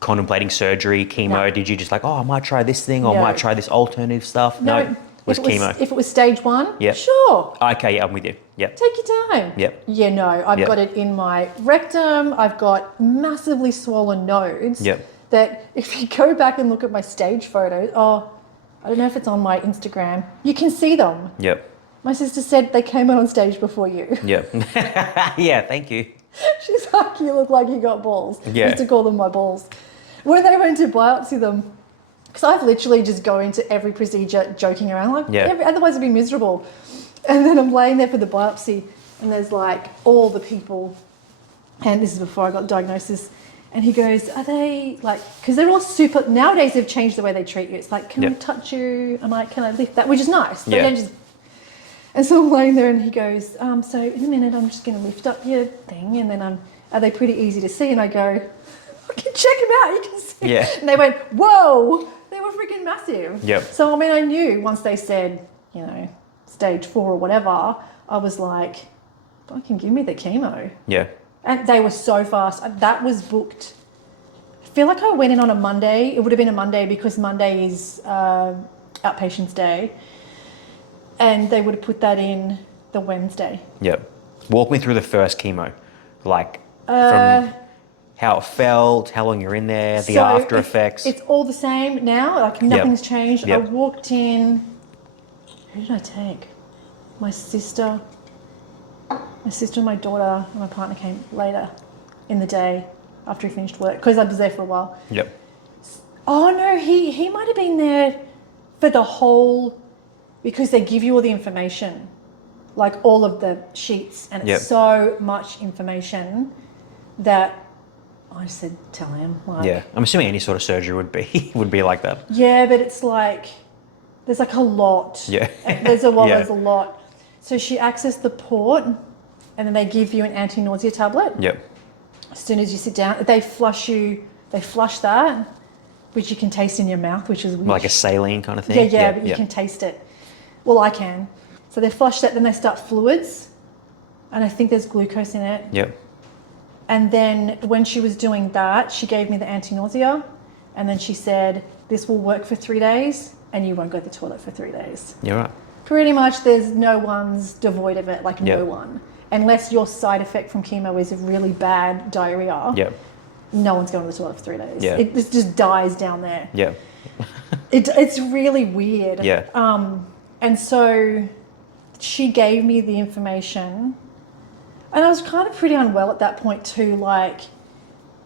contemplating surgery, chemo, did you just like, oh, I might try this thing or I might try this alternative stuff? No. It was chemo. If it was stage 1, yep. Sure. Okay, yeah, I'm with you. Yep. Take your time. Yep. Yeah, no, I've got it in my rectum. I've got massively swollen nodes. Yep. That if you go back and look at my stage photos, I don't know if it's on my Instagram, you can see them. Yep. My sister said they came out on stage before you. Yep. Yeah, thank you. She's like, you look like you got balls. Yeah. I used to call them my balls. When they went to biopsy them, because I've literally just go into every procedure joking around, like, otherwise it'd be miserable. And then I'm laying there for the biopsy, and there's like all the people, and this is before I got diagnosis, and he goes, are they like, because they're all super, nowadays they've changed the way they treat you. It's like, can I touch you? I'm like, can I lift that? Which is nice. They don't just. And so I'm laying there and he goes, so in a minute I'm just going to lift up your thing, and then are they pretty easy to see? And I go, okay, check them out, you can see. Yeah. And they went, whoa, they were freaking massive. Yep. So I mean, I knew once they said, stage 4 or whatever, I was like, fucking give me the chemo. Yeah. And they were so fast. That was booked. I feel like I went in on a Monday. It would have been a Monday because Monday is outpatient's day. And they would have put that in the Wednesday. Yep. Walk me through the first chemo. Like from how it felt, how long you're in there, the after effects. It's all the same now. Like nothing's changed. Yep. I walked in. Who did I take? My sister. My sister and my daughter and my partner came later in the day after he finished work because I was there for a while. Yep. Oh no, he might have been there for the whole, because they give you all the information, like all of the sheets, and it's so much information that I said, tell him. Like, yeah, I'm assuming any sort of surgery would be like that. Yeah, but it's like there's like a lot. Yeah. There's a lot. There's a lot. So she accessed the port. And then they give you an anti-nausea tablet. Yep. As soon as you sit down, they flush that, which you can taste in your mouth, which is weird. Like a saline kind of thing? Yeah, but you can taste it. Well, I can. So they flush that, then they start fluids, and I think there's glucose in it. Yep. And then when she was doing that, she gave me the anti-nausea, and then she said, this will work for 3 days, and you won't go to the toilet for 3 days. You're right. Pretty much there's no one's devoid of it, like no one. Unless your side effect from chemo is a really bad diarrhea, no one's going to the toilet for 3 days. Yeah. It just dies down there. Yeah. It's really weird. Yeah. And so she gave me the information, and I was kind of pretty unwell at that point too. Like,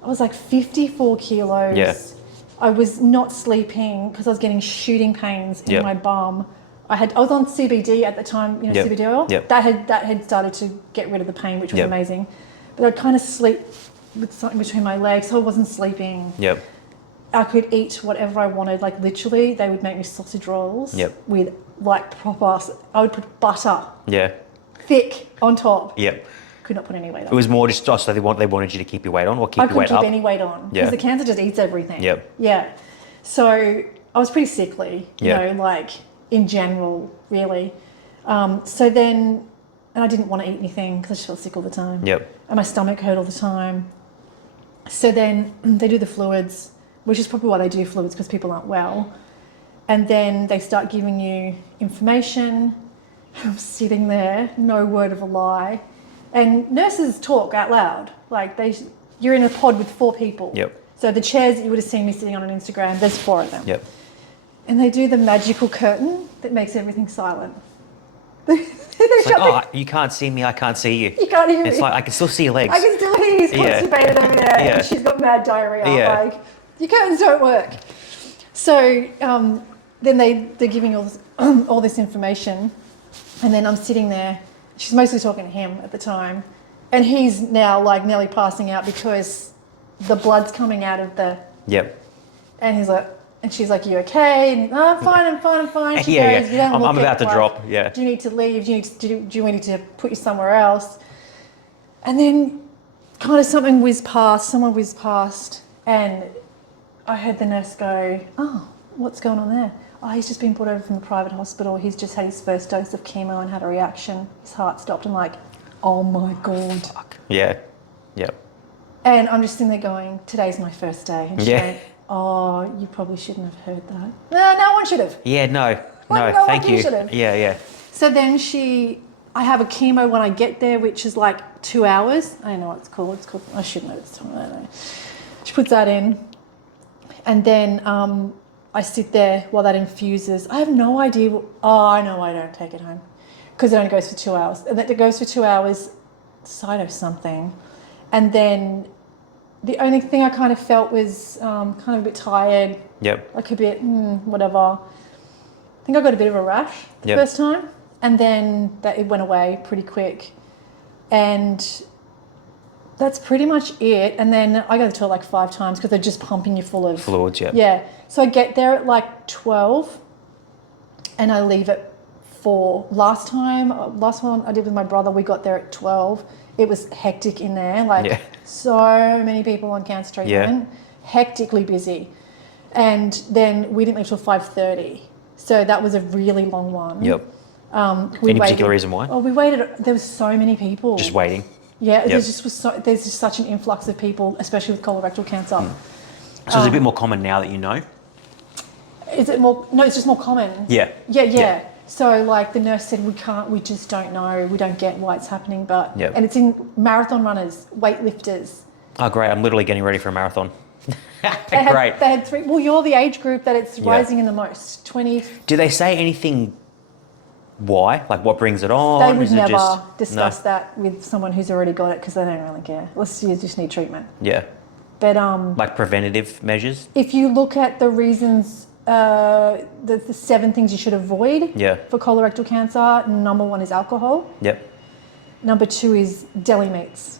I was like 54 kilos. Yeah. I was not sleeping because I was getting shooting pains in my bum. I was on CBD at the time, Yep. CBD oil. Yep. That had started to get rid of the pain, which was Yep. amazing. But I'd kind of sleep with something between my legs, so I wasn't sleeping. Yep. I could eat whatever I wanted. Like literally, they would make me sausage rolls Yep. with like proper. I would put butter Yeah. thick on top. Yep. Could not put any weight on. It was more just so they wanted you to keep your weight on or keep I your couldn't weight keep up. any weight on because Yeah. the cancer just eats everything. Yep. Yeah. So I was pretty sickly, Yeah. like in general, really. So then, and I didn't want to eat anything because I just felt sick all the time. Yep. And my stomach hurt all the time. So then they do the fluids, which is probably why they do fluids, because people aren't well. And then they start giving you information. I'm sitting there, no word of a lie. And nurses talk out loud. Like you're in a pod with 4 people. Yep. So the chairs that you would have seen me sitting on Instagram, there's 4 of them. Yep. And they do the magical curtain that makes everything silent. It's like, you can't see me, I can't see you. You can't hear me. It's like, I can still see your legs. I can still hear he's constipated over there. Yeah. And she's got mad diarrhea. Yeah. Like, your curtains don't work. So then they're giving all this information. And then I'm sitting there. She's mostly talking to him at the time. And he's now like nearly passing out because the blood's coming out of the... Yep. And he's like... And she's like, you okay? And I'm fine. She Yeah, goes, yeah. You don't look I'm about to like, drop, yeah. Do you need to leave? Do we need to put you somewhere else? And then kind of someone whizzed past, and I heard the nurse go, oh, what's going on there? Oh, he's just been brought over from the private hospital. He's just had his first dose of chemo and had a reaction. His heart stopped. I'm like, oh my God. Fuck. Yeah. Yep. And I'm just sitting there going, today's my first day. And she Yeah. went, oh, you probably shouldn't have heard that. No one should have. Yeah, no, Like, thank you. should've. Yeah. So then I have a chemo when I get there, which is like 2 hours. I don't know what it's called. I should know this time. I don't know. She puts that in. And then I sit there while that infuses. I have no idea. I know I don't take it home because it only goes for 2 hours. And that it goes for 2 hours, cyto something. And then the only thing I kind of felt was kind of a bit tired. Yep. Like a bit, whatever. I think I got a bit of a rash the first time. And then it went away pretty quick. And that's pretty much it. And then I go to the toilet like 5 times because they're just pumping you full of... Fluids, yeah. Yeah. So I get there at like 12 and I leave at 4. Last one I did with my brother, we got there at 12. It was hectic in there. Like so many people on cancer treatment. Yeah. Hectically busy. And then we didn't leave till 5:30. So that was a really long one. Yep. Any particular reason why? Oh, we waited. There was so many people. Just waiting. Yeah, there's just such an influx of people, especially with colorectal cancer. So it's a bit more common now that you know? Is it more? No, it's just more common. Yeah. Yeah. So like the nurse said, we just don't know. We don't get why it's happening, and it's in marathon runners, weightlifters. Oh, great. I'm literally getting ready for a marathon. Great. They had 3. Well, you're the age group that it's rising in the most, 20. Do they say anything why? Like what brings it on? They would Is it never just, discuss that with someone who's already got it because they don't really care. You just need treatment. Yeah. But like preventative measures? If you look at the reasons, the 7 things you should avoid for colorectal cancer, number 1 is alcohol. Yep. Number 2 is deli meats.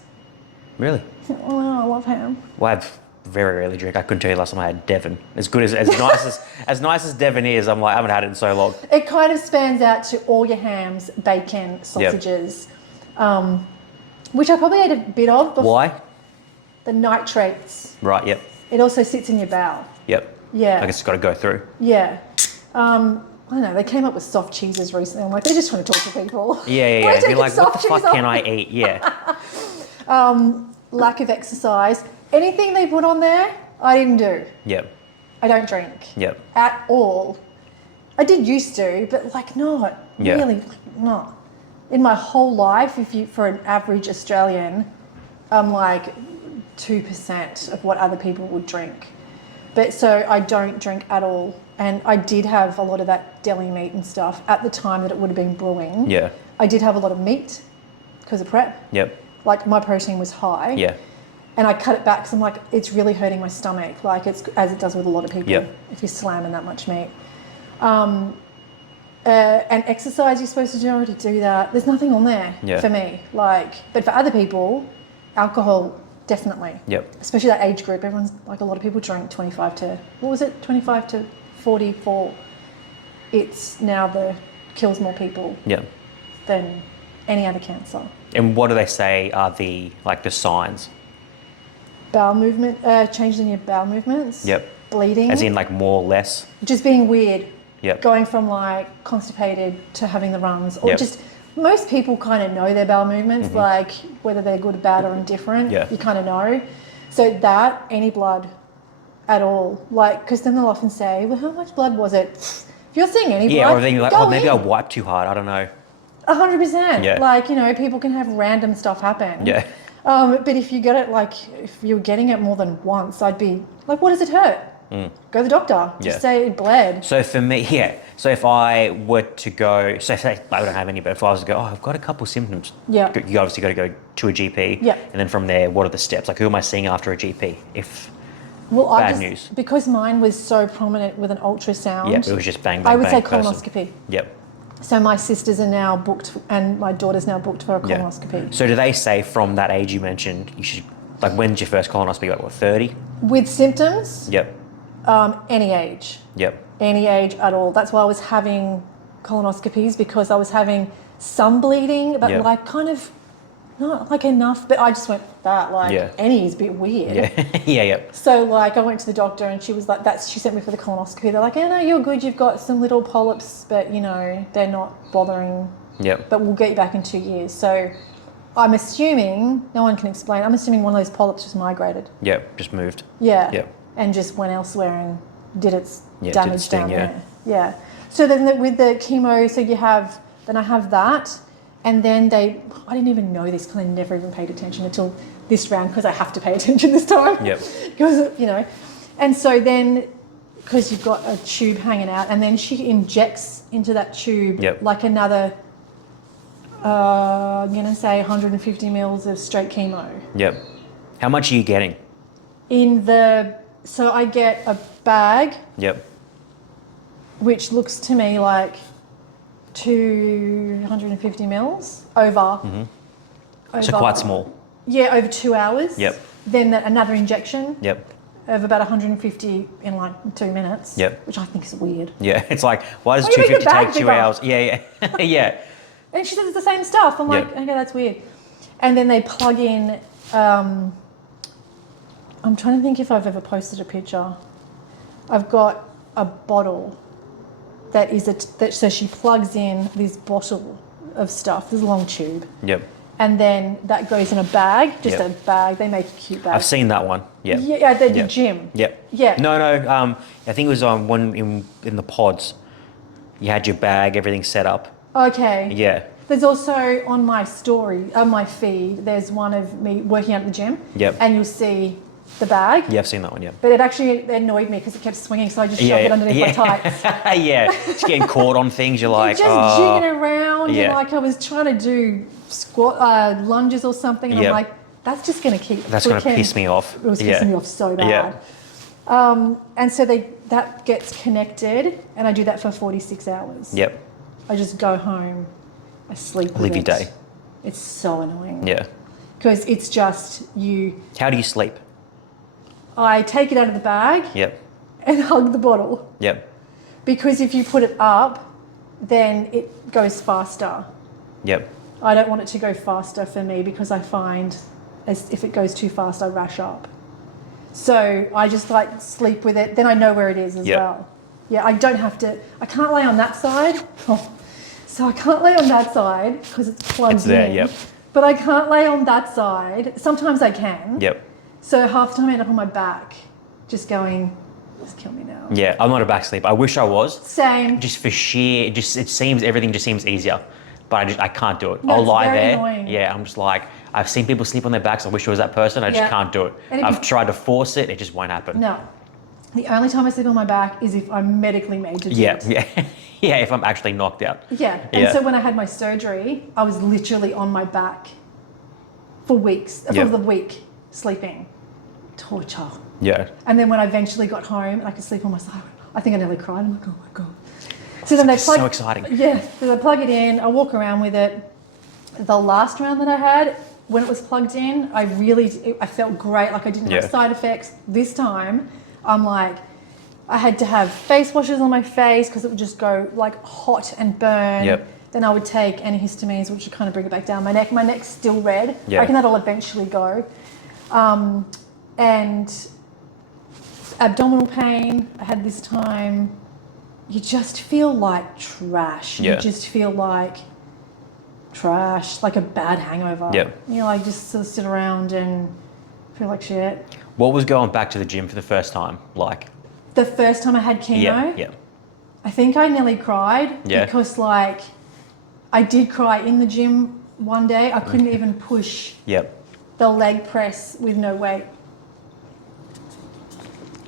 Really? Oh, I love ham. Well, I very rarely drink. I couldn't tell you last time I had Devon. As good as nice as Devon is, I'm like, I haven't had it in so long. It kind of spans out to all your hams, bacon, sausages, which I probably ate a bit of. Why? The nitrates. Right. Yep. It also sits in your bowel. Yep. Yeah. I guess it's got to go through. Yeah. I don't know. They came up with soft cheeses recently. I'm like, they're just trying to talk to people. Yeah. Be like, what the fuck can I eat? Yeah. Lack of exercise. Anything they put on there, I didn't do. Yep. I don't drink. Yep. At all. I did used to, but like not. Yeah. Really, like, not. In my whole life, for an average Australian, I'm like 2% of what other people would drink. But so I don't drink at all. And I did have a lot of that deli meat and stuff at the time that it would have been brewing. Yeah. I did have a lot of meat because of prep. Yep. Like my protein was high. Yeah. And I cut it back because I'm like, it's really hurting my stomach, like it's as it does with a lot of people if you're slamming that much meat. And And exercise you're supposed to do, I already do that. There's nothing on there for me. Like, but for other people, alcohol, definitely. Yep. Especially that age group. Everyone's like, a lot of people drink 25 to 44. It's now kills more people than any other cancer. And what do they say are the signs? Bowel movement, changes in your bowel movements. Yep. Bleeding. As in like more or less? Just being weird. Yep. Going from like constipated to having the runs, or just most people kind of know their bowel movements, like whether they're good, bad, or indifferent. Yeah. You kind of know. So that any blood at all, like, because then they'll often say, "Well, how much blood was it?" If you're seeing any blood, yeah, or they're like, go "Oh, maybe in. I wiped too hard." I don't know. 100%. Yeah. Like, you know, people can have random stuff happen. Yeah. But if you get it, like, if you're getting it more than once, I'd be like, "What does it hurt?" Go to the doctor. Just say it bled. So for me, so if I were to go, so say I don't have any, but if I was to go, I've got a couple symptoms. Yeah. You obviously got to go to a GP. Yeah. And then from there, what are the steps? Like, who am I seeing after a GP? Well, news. Because mine was so prominent with an ultrasound. Yeah, it was just bang, bang, I would say person. colonoscopy. Yep. So my sisters are now booked, and my daughter's now booked for a colonoscopy. So do they say from that age you mentioned, you should, like, when's your first colonoscopy? Like, what, 30? With symptoms? Yep. Any age. Yep. Any age at all. That's why I was having colonoscopies, because I was having some bleeding, but like kind of not like enough. But I just went that any is a bit weird. Yeah. yeah. So like I went to the doctor and she was like, she sent me for the colonoscopy. They're like, "Oh no, you're good. You've got some little polyps, but you know they're not bothering. Yep. But we'll get you back in 2 years." So I'm assuming, no one can explain. I'm assuming one of those polyps just migrated. Yep. Just moved. Yeah. Yep. And just went elsewhere and did its did damage its thing, down there. Yeah. So then with the chemo, so I have that, and then I didn't even know this because I never even paid attention until this round, because I have to pay attention this time. Yep. Because, you know, and so then, because you've got a tube hanging out, and then she injects into that tube like another, I'm going to say 150 mils of straight chemo. Yep. How much are you getting? So I get a bag. Yep. Which looks to me like 250 mils over. So quite small. Yeah, over 2 hours. Yep. Then another injection. Yep. Of about 150 in like 2 minutes. Yep. Which I think is weird. Yeah, it's like, why does Oh, you make 250 the bag take 2 bigger. hours? Yeah. yeah. And she says it's the same stuff. I'm like, okay, that's weird. And then they plug in. I'm trying to think if I've ever posted a picture. I've got a bottle that is so she plugs in this bottle of stuff, this long tube. Yep. And then that goes in a bag, just a bag. They make a cute bag. I've seen that one. Yeah. Yeah, at the gym. Yep. Yeah. No. I think it was on one in the pods. You had your bag, everything set up. Okay. Yeah. There's also on my story, on my feed, there's one of me working out at the gym. Yep. And you'll see the bag. Yeah, I've seen that one, yeah. But it actually annoyed me because it kept swinging, so I just shoved it underneath my tights. yeah, just getting caught on things, you're like, just jigging around, Yeah. and like I was trying to do squat lunges or something, and I'm like, that's just going to keep That's going to piss me off. It was pissing me off so bad. Yeah. And so that gets connected, and I do that for 46 hours. Yep. I just go home, I sleep with Live your it. day. It's so annoying. Yeah. Because it's just you. How do you sleep? I take it out of the bag. Yep. And hug the bottle. Yep. Because if you put it up, then it goes faster. Yep. I don't want it to go faster for me because I find if it goes too fast, I rash up. So I just like sleep with it. Then I know where it is as well. Yeah, I can't lay on that side. So I can't lay on that side because it's plugged in. There, yep. But I can't lay on that side. Sometimes I can. Yep. So half the time I end up on my back, just going, just kill me now. Yeah, I'm not a back sleeper. I wish I was. Same. Just for sheer, everything just seems easier. But I can't do it. No, I'll it's lie very there. annoying. Yeah, I'm just like, I've seen people sleep on their backs. I wish I was that person. I just can't do it. I've tried to force it. It just won't happen. No. The only time I sleep on my back is if I'm medically made to do Yeah, it. yeah. Yeah, if I'm actually knocked out. Yeah. And so when I had my surgery, I was literally on my back for weeks, for the week, sleeping. Torture. Yeah. And then when I eventually got home and I could sleep on my side, I think I nearly cried. I'm like, oh my God. So then they It's plug. so exciting. Yeah. So they plug it in. I walk around with it. The last round that I had, when it was plugged in, I felt great. Like I didn't have side effects. This time, I'm like, I had to have face washes on my face because it would just go like hot and burn. Yep. Then I would take antihistamines, which would kind of bring it back down. My neck's still red. Yeah. I reckon that'll eventually go. And abdominal pain I had this time. You just feel like trash. Yeah. You just feel like trash, like a bad hangover. Yeah. You know, like just sort of sit around and feel like shit. What was going back to the gym for the first time like? The first time I had chemo, Yeah. I think I nearly cried because like I did cry in the gym one day. I couldn't even push the leg press with no weight.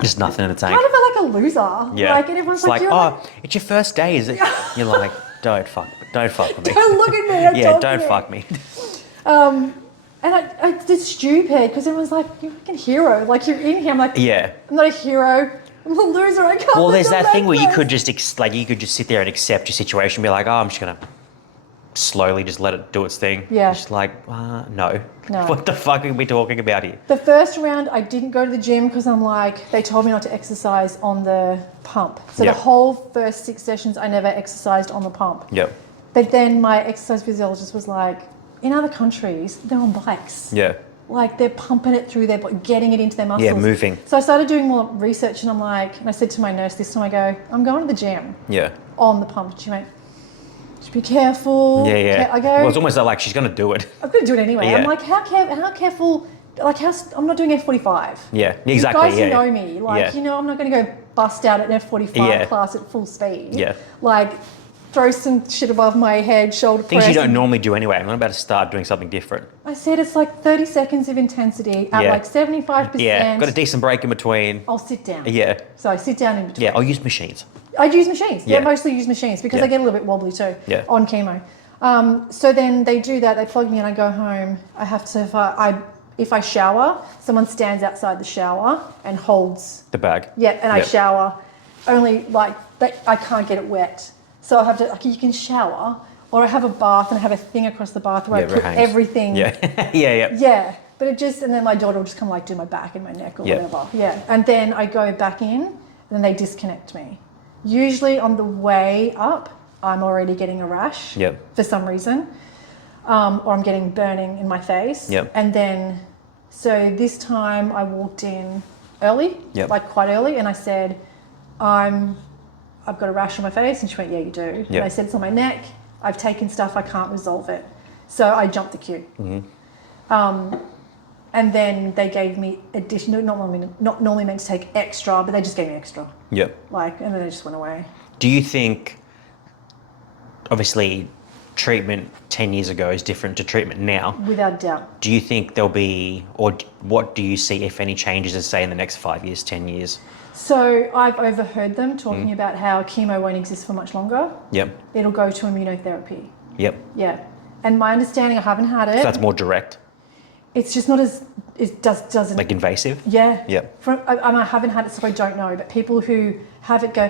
Just nothing in the tank. Kind of felt like a loser. Yeah. Like, and everyone's It's like, you're oh, it's your first day, is it? You're like, don't fuck with me. don't look at me. Don't fuck me. And I did stupid because everyone's like, you're a fucking hero. Like, you're in here. I'm like, Yeah. I'm not a hero. I'm a loser. I can't. Well, lift there's a that leg thing where you press. could just sit there and accept your situation and be like, oh, I'm just going to slowly just let it do its thing. Yeah. Just like, no. No. What the fuck are we talking about here? The first round, I didn't go to the gym because I'm like, they told me not to exercise on the pump. So Yep. the whole first 6 sessions, I never exercised on the pump. Yep. But then my exercise physiologist was like, in other countries, they're on bikes. Yeah. Like they're pumping it through their body, getting it into their muscles. Yeah, moving. So I started doing more research and I'm like, and I said to my nurse this time, I go, I'm going to the gym Yeah. on the pump. She went, just be careful. Yeah. I go, Well, it's almost like she's going to do it. I'm going to do it anyway. Yeah. I'm like, how careful, like I'm not doing F45. Yeah, exactly. You guys yeah, who know yeah. me, like, Yeah. you know, I'm not going to go bust out an F45 Yeah. class at full speed. Yeah. Like, throw some shit above my head, shoulder Things press. you don't normally do anyway. I'm not about to start doing something different. I said it's like 30 seconds of intensity at Yeah. like 75%. Yeah, got a decent break in between. I'll sit down. Yeah. So I sit down in between. Yeah, I'll use machines. I'd use machines. Yeah, Yeah. mostly use machines because Yeah. I get a little bit wobbly too Yeah. on chemo. So then they do that. They plug me in. I go home. I have to, if I shower, someone stands outside the shower and holds. The bag. Yeah, and I Yep. shower. Only like I can't get it wet, so I have to. Like, you can shower, or I have a bath and I have a thing across the bath where Yeah, I where it put hangs. everything. Yeah. yeah. Yeah, but it just, and then my daughter will just come like do my back and my neck or Yeah. whatever. Yeah, and then I go back in, and then they disconnect me. Usually on the way up, I'm already getting a rash Yep. for some reason, or I'm getting burning in my face. Yep. And then, so this time I walked in early, Yep. like quite early, and I said, I've got a rash on my face, and she went, yeah, you do. And Yep. I said, it's on my neck. I've taken stuff, I can't resolve it. So I jumped the queue. Mm-hmm. And then they gave me additional, not normally meant to take extra, but they just gave me extra. Yep. Like, and then they just went away. Do you think, obviously, treatment 10 years ago is different to treatment now? Without doubt. Do you think there'll be, or what do you see, if any, changes, as say in the next 5 years, 10 years? So I've overheard them talking about how chemo won't exist for much longer. Yep. It'll go to immunotherapy. Yep. Yeah. And my understanding, I haven't had it. So that's more direct, It's just not as, it doesn't. like invasive? Yeah. Yep. I haven't had it, so I don't know. But people who have it go,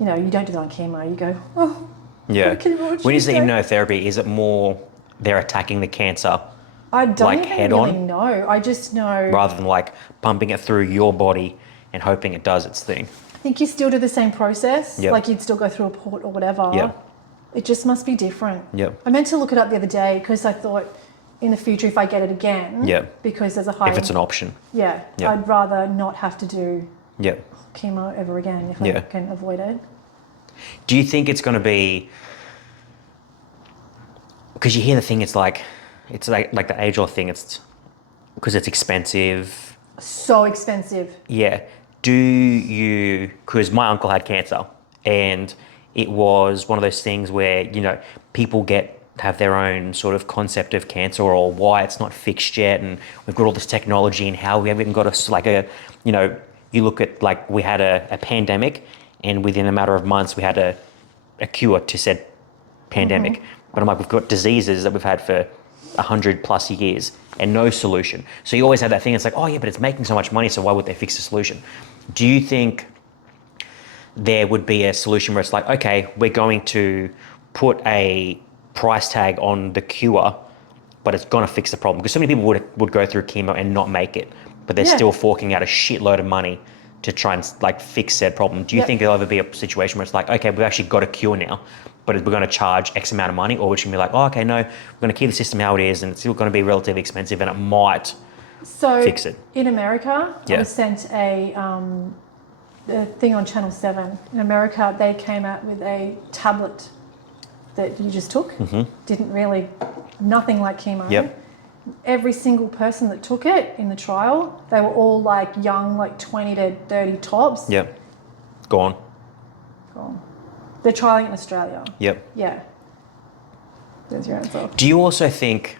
you know, you don't do that on chemo. You go, oh. Yeah. Chemo, When you say Tuesday. immunotherapy, is it more they're attacking the cancer I don't like even head really on? know. I just know. rather than like pumping it through your body and hoping it does its thing? I think you still do the same process. Yep. Like you'd still go through a port or whatever. Yep. It just must be different. Yep. I meant to look it up the other day because I thought in the future if I get it again. Yep. Because there's a high. If it's an option. Yeah. Yep. I'd rather not have to do Yep. chemo ever again if Yeah. I can avoid it. Do you think it's going to be, because you hear the thing, it's like the age-old thing, it's because it's expensive. So expensive. Yeah. Do you, because my uncle had cancer and it was one of those things where, you know, people have their own sort of concept of cancer or why it's not fixed yet, and we've got all this technology and how we haven't even got you know, you look at like we had a pandemic and within a matter of months we had a cure to said pandemic. Mm-hmm. But I'm like, we've got diseases that we've had for 100+ years and no solution. So you always have that thing, it's like, oh yeah, but it's making so much money, so why would they fix the solution? Do you think there would be a solution where it's like, okay, we're going to put a price tag on the cure, but it's going to fix the problem. Because so many people would go through chemo and not make it, but they're still forking out a shitload of money to try and like fix said problem. Do you think there'll ever be a situation where it's like, okay, we've actually got a cure now, but we're going to charge X amount of money, or we're just going to be like, oh, okay, no, we're going to keep the system how it is, and it's still going to be relatively expensive, and it might fix it. In America, I was sent a thing on Channel 7. In America, they came out with a tablet that you just took. Didn't really, nothing like chemo. Every single person that took it in the trial, they were all like young, like 20 to 30 tops. Gone. They're trialing it in Australia. Yeah. There's your answer. Do you also think...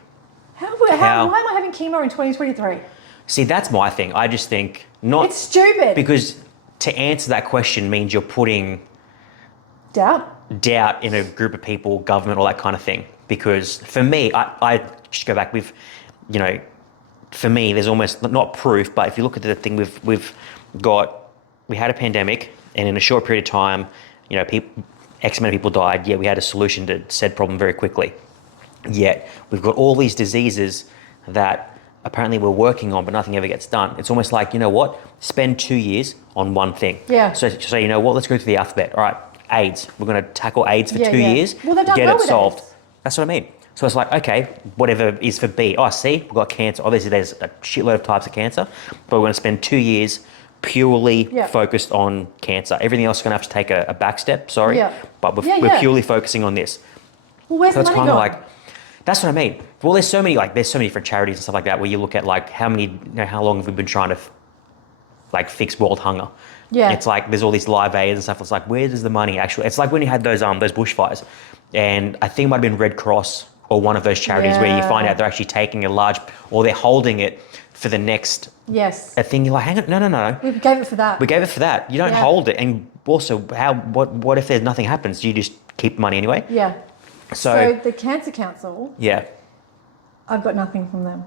Why am I having chemo in 2023? See, that's my thing. I just think not... It's stupid. Because to answer that question means you're putting... Doubt in a group of people, government, all that kind of thing. Because for me, I just go back with, for me, there's almost not proof, but if you look at the thing we had a pandemic, and in a short period of time, X amount of people died. We had a solution to said problem very quickly. Yet we've got all these diseases that apparently we're working on, but nothing ever gets done. It's almost like, spend 2 years on one thing. So let's go through the alphabet. All right, AIDS. We're going to tackle AIDS for 2 years. Well, they've done get well it with solved. AIDS. That's what I mean. So it's like, okay, whatever is for B. Oh, C, we've got cancer. Obviously, there's a shitload of types of cancer, but we're going to spend 2 years purely focused on cancer. Everything else is going to have to take a back step, but we're purely focusing on this. Well, where's the money going? That's what I mean. Well, there's so many different charities and stuff like that where you look at like how long have we been trying to fix world hunger? It's like there's all these live aids and stuff. It's like, where does the money actually? It's like when you had those bushfires, and I think it might have been Red Cross or one of those charities where you find out they're actually taking or they're holding it for the next a thing. You're like, hang on, no. We gave it for that. We gave it for that. You don't hold it. And also, what if there's nothing happens? Do you just keep the money anyway? So the Cancer Council. I've got nothing from them.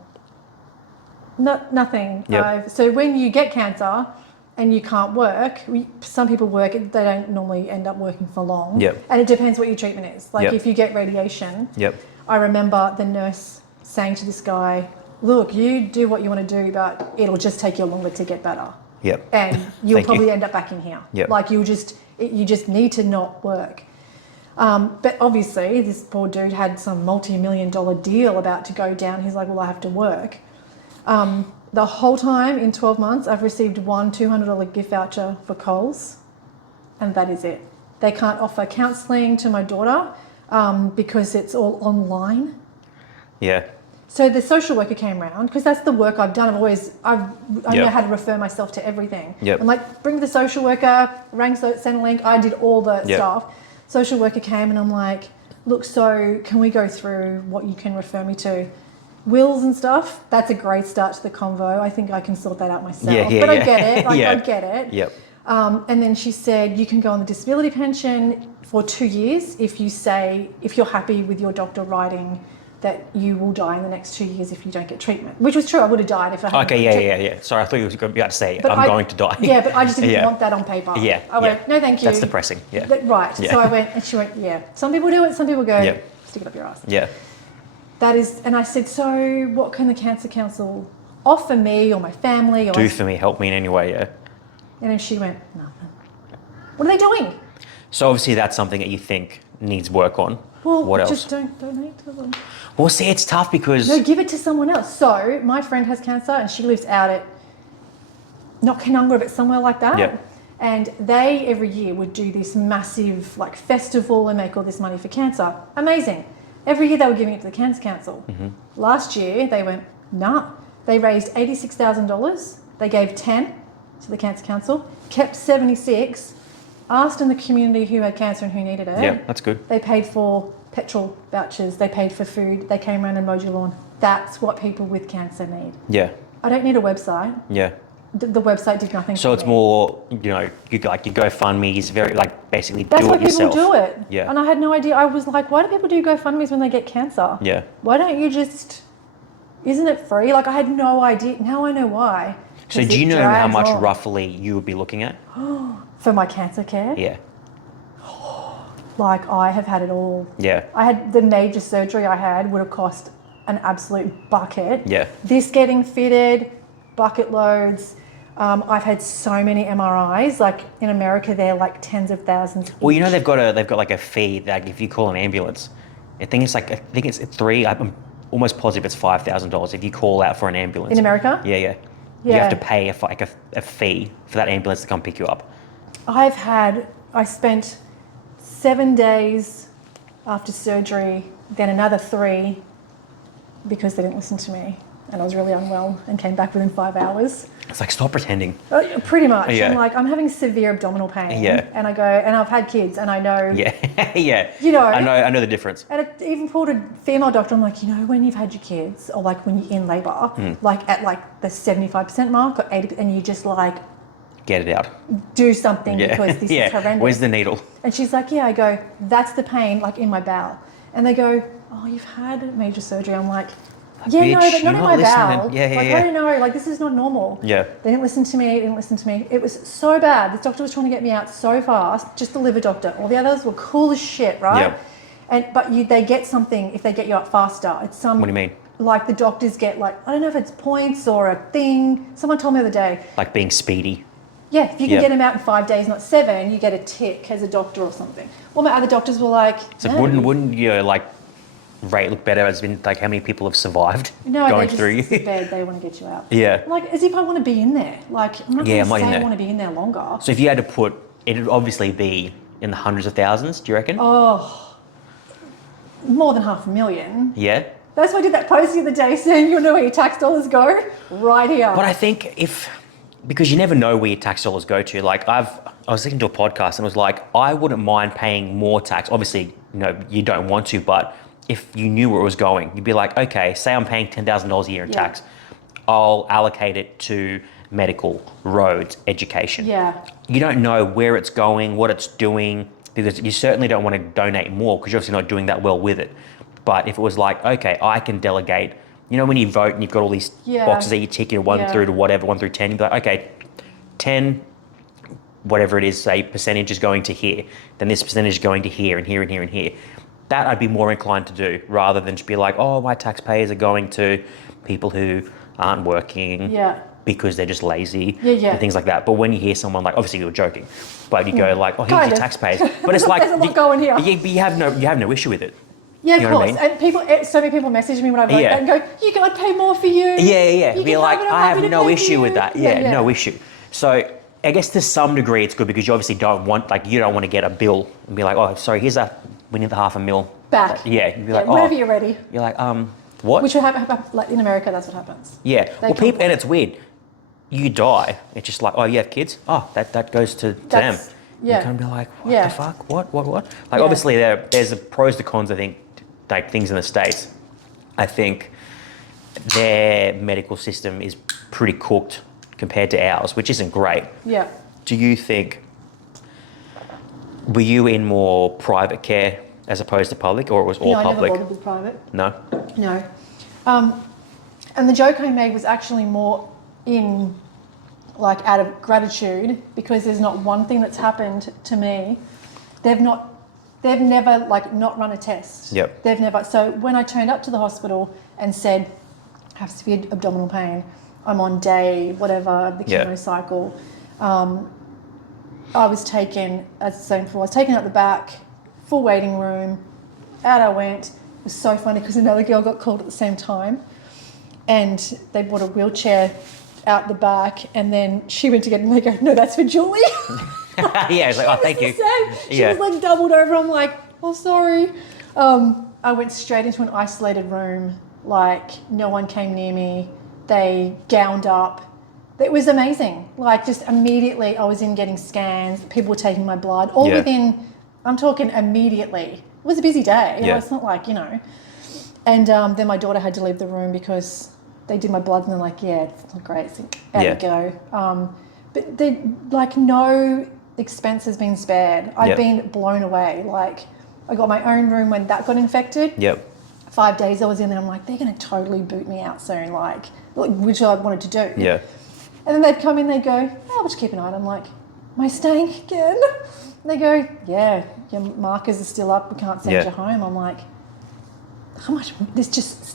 Nothing. So when you get cancer and you can't work, some people work, they don't normally end up working for long. And it depends what your treatment is. Like if you get radiation, I remember the nurse saying to this guy, look, you do what you want to do, but it'll just take you longer to get better. And you'll probably end up back in here. Like you just need to not work. But obviously this poor dude had some multi-million-dollar deal about to go down. He's like, well, I have to work. The whole time in 12 months, I've received one $200 gift voucher for Coles, and that is it. They can't offer counselling to my daughter because it's all online. So the social worker came around, because that's the work I've done. I know how to refer myself to everything. I'm like, bring the social worker, send a link. I did all the stuff. Social worker came and I'm like, look, so can we go through what you can refer me to? Wills and stuff, that's a great start to the convo. I think I can sort that out myself. But I get it. I get it. And then she said, you can go on the disability pension for 2 years if you're happy with your doctor writing that you will die in the next 2 years if you don't get treatment. Which was true. I would have died if I hadn't got treatment. Sorry, I thought you were about to say, I'm going to die. But I just didn't want that on paper. I went, no, thank you. That's depressing. Right. So I went, and she went, some people do it, some people go, stick it up your ass. That is, and I said, so what can the Cancer Council offer me or my family? Do for me, help me in any way, And then she went, nothing. What are they doing? So obviously that's something that you think needs work on. Well, what else? Just don't donate to them. Well, see, it's tough because... No, give it to someone else. So my friend has cancer and she lives out at, not Canungra, but somewhere like that. And they, every year, would do this massive festival and make all this money for cancer. Amazing. Every year they were giving it to the Cancer Council. Last year they went, nah. They raised $86,000. They gave 10 to the Cancer Council, kept 76, asked in the community who had cancer and who needed it. That's good. They paid for petrol vouchers. They paid for food. They came around and mowed your lawn. That's what people with cancer need. I don't need a website. The website did nothing for me. So it's more, your GoFundMe is very, basically That's do it yourself. That's why people do it. And I had no idea. I was like, why do people do GoFundMes when they get cancer? Why don't you just, isn't it free? I had no idea. Now I know why. So do you know how much roughly you would be looking at? For my cancer care? Yeah. Like, I have had it all. Yeah. I had the major surgery I had would have cost an absolute bucket. Yeah. This getting fitted, bucket loads. I've had so many MRIs. Like in America, they're like tens of thousands. Well, you each. know they've got like a fee that if you call an ambulance, I think it's three. I'm almost positive it's $5,000 if you call out for an ambulance. In America? Yeah, yeah. You Yeah. have to pay a fee for that ambulance to come pick you up. I spent 7 days after surgery, then another 3 because they didn't listen to me and I was really unwell and came back within 5 hours. It's like, stop pretending. Pretty much. Yeah. I'm like, I'm having severe abdominal pain. Yeah. And I go, and I've had kids and I know. Yeah, yeah. You know. I know the difference. And it even pulled a female doctor. I'm like, when you've had your kids or like when you're in labour, like at like the 75% mark or 80%, and you just like, Get it out. do something Yeah. because this yeah. is horrendous. Where's the needle? And she's like, yeah. I go, that's the pain like in my bowel. And they go, oh, you've had major surgery. I'm like, yeah, bitch, no, but you're not in not my listening. bowel. Yeah, yeah, like, yeah. I don't know. Like, this is not normal. Yeah. They didn't listen to me. It was so bad. This doctor was trying to get me out so fast. Just the liver doctor. All the others were cool as shit, right? Yeah. But they get something if they get you out faster. It's some. What do you mean? Like the doctors get like, I don't know if it's points or a thing. Someone told me the other day. Like being speedy. Yeah, if you can get them out in 5 days, not 7, you get a tick as a doctor or something. Well, my other doctors were like, So no. wouldn't your like rate look better as in like how many people have survived No, going they through just you? bed, they want to get you out. Yeah. Like, as if I want to be in there. Like, I'm not Yeah, going I'm not to in say I there. want to be in there longer. So if you had to put, it'd obviously be in the hundreds of thousands, do you reckon? Oh, more than $500,000. Yeah. That's why I did that post the other day saying, you know where your tax dollars go? Right here. But I think because you never know where your tax dollars go to. Like I was listening to a podcast and it was like, I wouldn't mind paying more tax. Obviously, you don't want to, but if you knew where it was going, you'd be like, okay, say I'm paying $10,000 a year in tax. I'll allocate it to medical, roads, education. Yeah. You don't know where it's going, what it's doing, because you certainly don't want to donate more because you're obviously not doing that well with it. But if it was like, okay, I can delegate, when you vote and you've got all these boxes that you tick in 1 through to whatever, 1 through 10, you'd be like, okay, 10, whatever it is, say percentage is going to here, then this percentage is going to here and here and here and here. That I'd be more inclined to do rather than just be like, oh, my taxpayers are going to people who aren't working because they're just lazy and things like that. But when you hear someone like, obviously you're joking, but you go like, oh, here's your taxpayers. But it's like, There's a lot going here. But you have no issue with it. Yeah, You know of what I course. mean? And so many people message me when I vote that and go, I'd pay more for you. Yeah. You Be can like, have it, I'm I happy have to no pay issue for with you. that. Yeah, no issue. So I guess to some degree it's good because you obviously don't want, like, you don't want to get a bill and be like, oh, sorry, here's we need the $500,000 back. Yeah, you'd be like, whenever you're ready. You're like, what? Which would happen, like in America, that's what happens. Yeah. Well, people, and it's weird. You die. It's just like, oh, you have kids? Oh, that goes to them. Yeah. You kind of be like, what the fuck? What? Like, obviously, there's a pros to cons, I think, like things in the States. I think their medical system is pretty cooked compared to ours, which isn't great. Yeah. Do you think, were you in more private care as opposed to public, or it was all public? I never bothered with private. No? No. And the joke I made was actually more in, like, out of gratitude because there's not one thing that's happened to me. They've never, like, not run a test. Yep. They've never. So when I turned up to the hospital and said, I have severe abdominal pain, I'm on day whatever, the chemo cycle, I was taken, as I was saying before, I was taken out the back, full waiting room, out I went. It was so funny because another girl got called at the same time and they brought a wheelchair out the back and then she went to get it and they go, no, that's for Julie. Yeah, it's like, oh, thank you. She was like doubled over. I'm like, oh, sorry. I went straight into an isolated room. Like, no one came near me. They gowned up. It was amazing. Like, just immediately I was in getting scans. People were taking my blood. All within, I'm talking immediately. It was a busy day. You know, it's not like, And then my daughter had to leave the room because they did my blood and they're like, yeah, it's not great. So out you go. But no expense has been spared. I've been blown away. Like, I got my own room when that got infected. 5 days I was in there. I'm like, they're going to totally boot me out soon. Like, which I wanted to do. Yeah. And then they'd come in, they'd go, oh, we'll just keep an eye on it. I'm like, am I staying again? And they go, yeah, your markers are still up. We can't send you home. I'm like, how much? This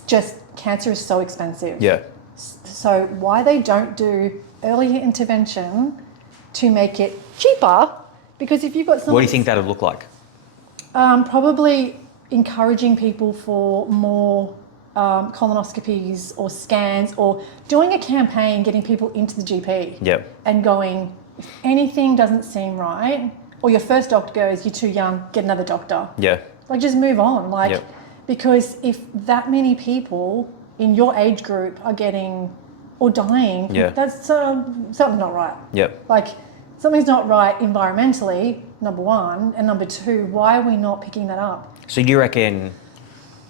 just cancer is so expensive. Yeah. So why they don't do earlier intervention to make it cheaper? Because if you've got something... What do you think that would look like? Probably encouraging people for more colonoscopies or scans, or doing a campaign getting people into the GP and going, if anything doesn't seem right, or your first doctor goes, you're too young, get another doctor. Yeah. Like, just move on. Like, because if that many people in your age group are getting or dying, that's something's not right. Yep. Like, something's not right environmentally, number one, and number two, why are we not picking that up? So do you reckon,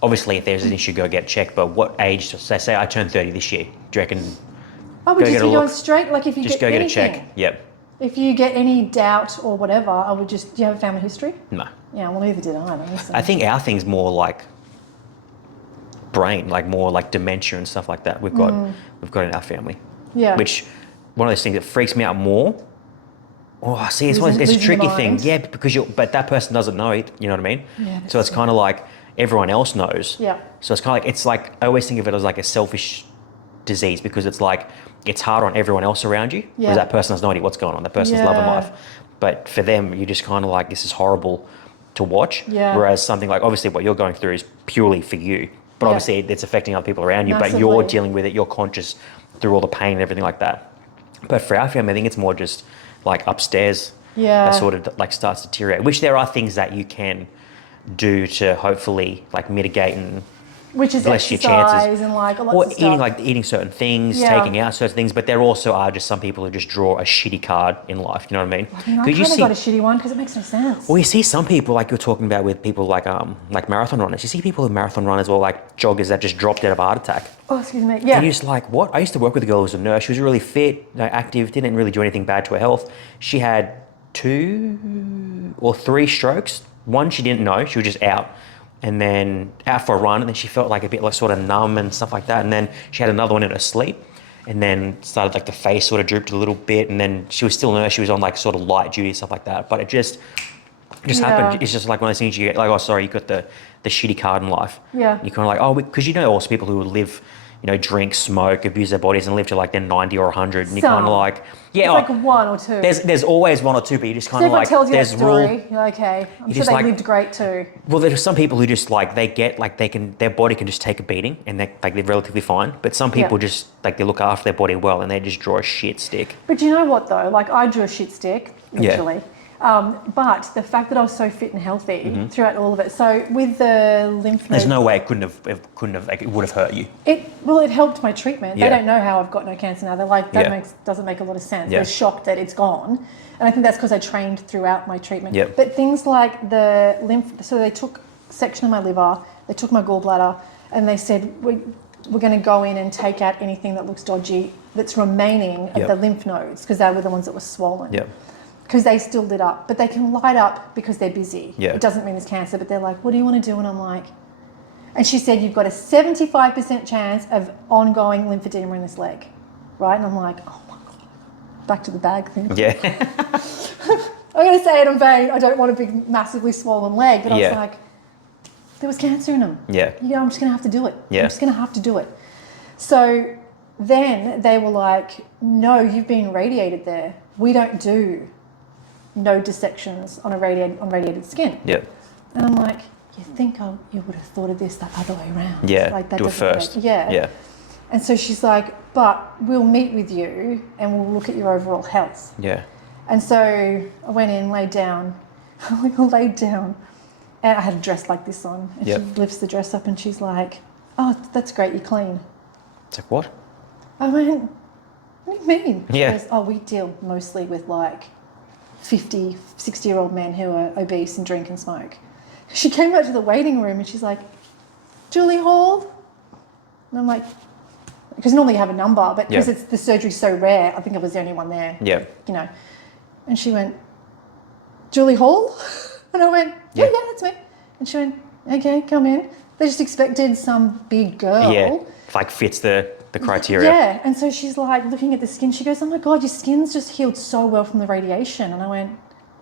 obviously if there's an issue, go get checked, but what age, say I turned 30 this year, do you reckon? I would just be going straight, like if you just get go anything, get a check. Yep. If you get any doubt or whatever, I would just, do you have a family history? No. Yeah, well, neither did I. Though, so. I think our thing's more like brain, like more like dementia and stuff like that. We've got in our family. Yeah. Which, one of those things that freaks me out more. Oh, see, it's a tricky thing. Yeah, because but that person doesn't know it. You know what I mean? Yeah. So it's kind of like everyone else knows. Yeah. So it's kind of like, I always think of it as like a selfish disease, because it's like, it's hard on everyone else around you, because that person has no idea what's going on. That person's loving life. But for them, you're just kind of like, this is horrible to watch. Yeah. Whereas something like, obviously what you're going through is purely for you. But obviously it's affecting other people around you. Massively. But you're dealing with it. You're conscious through all the pain and everything like that. But for our family, I think it's more just like upstairs. That sort of like starts to deteriorate. Which there are things that you can do to hopefully like mitigate and which is less your exercise chances. And like lots or of eating stuff. eating certain things, taking out certain things. But there also are just some people who just draw a shitty card in life. You know what I mean? I kind of got a shitty one because it makes no sense. Well, you see some people, like you're talking about with people like marathon runners. You see people who marathon runners or like joggers that just dropped out of a heart attack. Oh, excuse me. Yeah. And you're just like, what? I used to work with a girl who was a nurse. She was really fit, active, didn't really do anything bad to her health. She had 2 or 3 strokes. One she didn't know. She was just out. And then out for a run, and then she felt like a bit like sort of numb and stuff like that. And then she had another one in her sleep, and then started like the face sort of drooped a little bit. And then she was still a nurse. She was on like sort of light duty, stuff like that. But it just happened. It's just like one of those things you get like, oh, sorry, you got the shitty card in life. Yeah. You're kind of like, oh, because you know also people who live, drink, smoke, abuse their bodies and live to like they're 90 or 100. And you're kind of like, yeah. It's like 1 or 2. There's always 1 or 2, but you just kind of like, tells you there's that story. rule. You're like, okay, I'm sure they lived great too. Well, there's some people who just like, they get like their body can just take a beating and they're relatively fine. But some people just like, they look after their body well and they just draw a shit stick. But you know what though? Like I drew a shit stick, literally. Yeah. But the fact that I was so fit and healthy throughout all of it. So with the lymph nodes, there's no way it it would have hurt you. It helped my treatment. Yeah. They don't know how I've got no cancer now. They're like, doesn't make a lot of sense. They're shocked that it's gone. And I think that's because I trained throughout my treatment. Yep. But things like the lymph, so they took a section of my liver, they took my gallbladder, and they said, we're going to go in and take out anything that looks dodgy that's remaining of the lymph nodes, because they were the ones that were swollen. Yep. Because they still lit up, but they can light up because they're busy. Yeah. It doesn't mean it's cancer, but they're like, what do you want to do? And I'm like, and she said, you've got a 75% chance of ongoing lymphedema in this leg, right? And I'm like, oh my God, back to the bag thing. Yeah. I'm going to say it in vain. I don't want a big, massively swollen leg, but I was like, there was cancer in them. Yeah. I'm just going to have to do it. Yeah. I'm just going to have to do it. So then they were like, no, you've been radiated there. We don't do node dissections on radiated skin. Yeah. And I'm like, you think you would have thought of this the other way around? Yeah. Like that do it first. Yeah. Yeah. And so she's like, but we'll meet with you and we'll look at your overall health. Yeah. And so I went in, laid down. I laid down, and I had a dress like this on. And she lifts the dress up and she's like, oh, that's great, you're clean. It's like, what? I went, what do you mean? Yeah. She goes, oh, we deal mostly with like 50, 60-year-old men who are obese and drink and smoke. She came out to the waiting room and she's like, Julie Hall? And I'm like, because normally you have a number, but because the surgery's so rare, I think I was the only one there. Yeah. And she went, Julie Hall? And I went, yeah, that's me. And she went, okay, come in. They just expected some big girl. Yeah, like fits the the criteria. Yeah, and so she's like looking at the skin. She goes, "Oh my God, your skin's just healed so well from the radiation." And I went,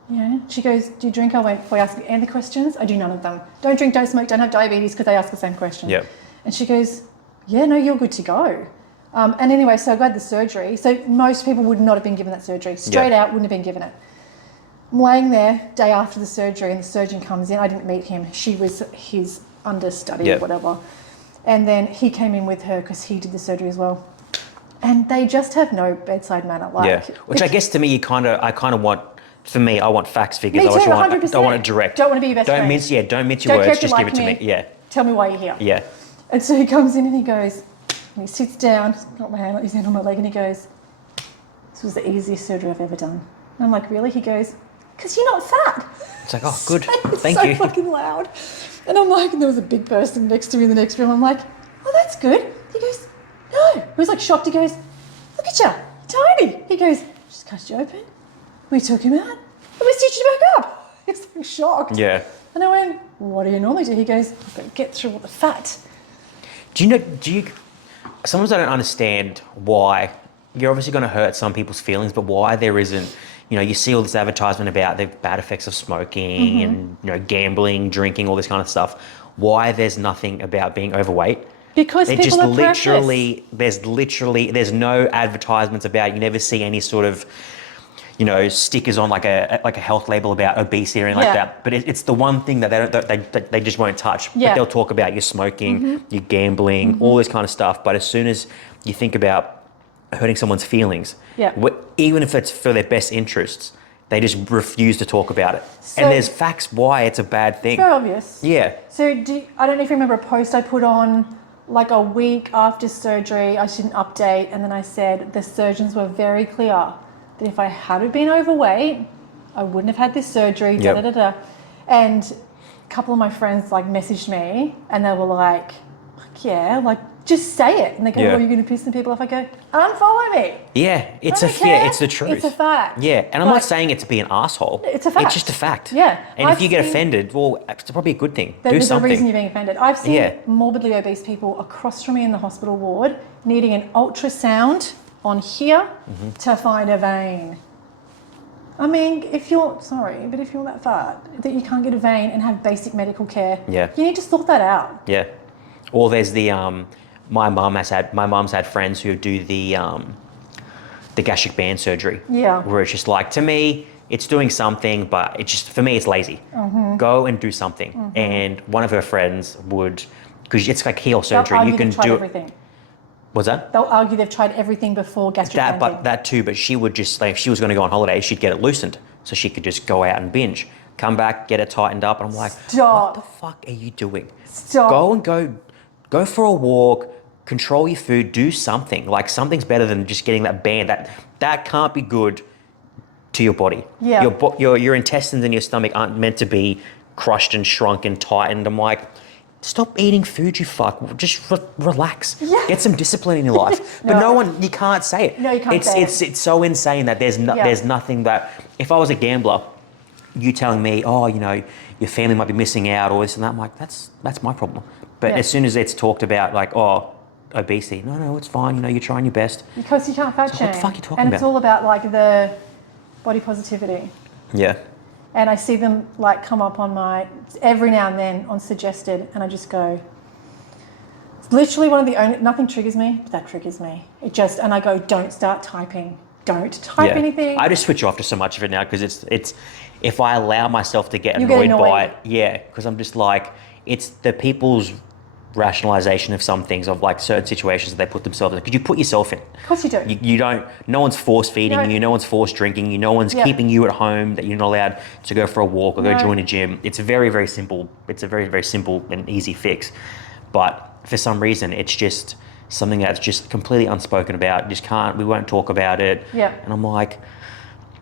"Yeah." She goes, "Do you drink?" I went, "Before you ask me any questions, I do none of them. Don't drink, don't smoke, don't have diabetes," because they ask the same question. Yeah. And she goes, "Yeah, no, you're good to go." And anyway, so I got the surgery. So most people would not have been given that surgery. Straight out, wouldn't have been given it. I'm laying there, day after the surgery, and the surgeon comes in. I didn't meet him. She was his understudy or whatever. And then he came in with her because he did the surgery as well. And they just have no bedside manner. Which I guess to me, I kind of want, for me, I want facts, figures. Me too, I want 100%. it direct. Don't want to be your best friend. Don't mince your words, just give it to me. Yeah. Tell me why you're here. Yeah. And so he comes in and he goes, and he sits down, got my hand, like his hand on my leg, and he goes, "This was the easiest surgery I've ever done." And I'm like, "Really?" He goes, "Because you're not fat." It's like, oh, good. It's Thank so you. fucking loud. And I'm like, and there was a big person next to me in the next room. I'm like, "Oh, that's good." He goes, "No." He was like shocked. He goes, "Look at you, you're tiny." He goes, "Just cut you open." We took him out and we stitched it back up. He's like shocked. Yeah. And I went, "What do you normally do?" He goes, "I've got to get through all the fat." Sometimes I don't understand why, you're obviously going to hurt some people's feelings, but why there isn't, you see all this advertisement about the bad effects of smoking and, gambling, drinking, all this kind of stuff. Why there's nothing about being overweight? Because It people just are there's no advertisements about, you never see any sort of, stickers on like a health label about obesity or anything like that. But it's the one thing that they just won't touch. Yeah. But they'll talk about your smoking, your gambling, all this kind of stuff. But as soon as you think about hurting someone's feelings, even if it's for their best interests, they just refuse to talk about it. So, and there's facts why it's a bad thing. It's very obvious. Yeah. So I don't know if you remember a post I put on like a week after surgery. I did an update and then I said the surgeons were very clear that if I had been overweight, I wouldn't have had this surgery, And a couple of my friends like messaged me and they were like, "Yeah, like just say it." And they go, "Well, you're going to piss some people off." I go, "Unfollow me." Yeah, it's it's the truth. It's a fact. Yeah, and I'm not saying it to be an asshole. It's a fact. It's just a fact. Yeah. And if you get offended, well, it's probably a good thing. Do There's something. a reason you're being offended. I've seen morbidly obese people across from me in the hospital ward needing an ultrasound on here to find a vein. I mean, if you're that fat that you can't get a vein and have basic medical care, you need to sort that out. Yeah. Or there's the my mum's had friends who do the gastric band surgery. Yeah. Where it's just like, to me, it's doing something, but it's just, for me, it's lazy. Go and do something. And one of her friends would, because it's like heel surgery, you can do everything. What's that? They'll argue they've tried everything before gastric banding. But that too, but she would just, like, if she was going to go on holiday, she'd get it loosened. So she could just go out and binge. Come back, get it tightened up, and I'm like, Stop. What the fuck are you doing? Stop. Go for a walk, control your food, do something. Like, something's better than just getting that band. That can't be good to your body. Yeah. Your intestines and your stomach aren't meant to be crushed and shrunk and tightened. I'm like, stop eating food, you fuck. Just relax. Yeah. Get some discipline in your life. But you can't say it. No, you can't say it. It's so insane that there's nothing that, if I was a gambler, you telling me, oh, your family might be missing out or this and that, I'm like, that's my problem. But as soon as it's talked about, like, oh, obesity, no, it's fine, you're trying your best. Because you can't fat shame. What the fuck are you talking about? And it's all about, like, the body positivity. Yeah. And I see them, like, come up on every now and then on suggested, and I just go, it's literally one of the only, nothing triggers me, but that triggers me. And I go, don't start typing. Don't type anything. I just switch off to so much of it now because it's if I allow myself to get annoyed by it, because I'm just like, it's the people's rationalization of some things, of like certain situations that they put themselves in. Because you put yourself in. Of course you do. You don't, no one's force feeding you, no one's force drinking you, no one's keeping you at home that you're not allowed to go for a walk or go join a gym. It's very, very simple. It's a very, very simple and easy fix. But for some reason, it's just something that's just completely unspoken about. We won't talk about it. Yeah. And I'm like,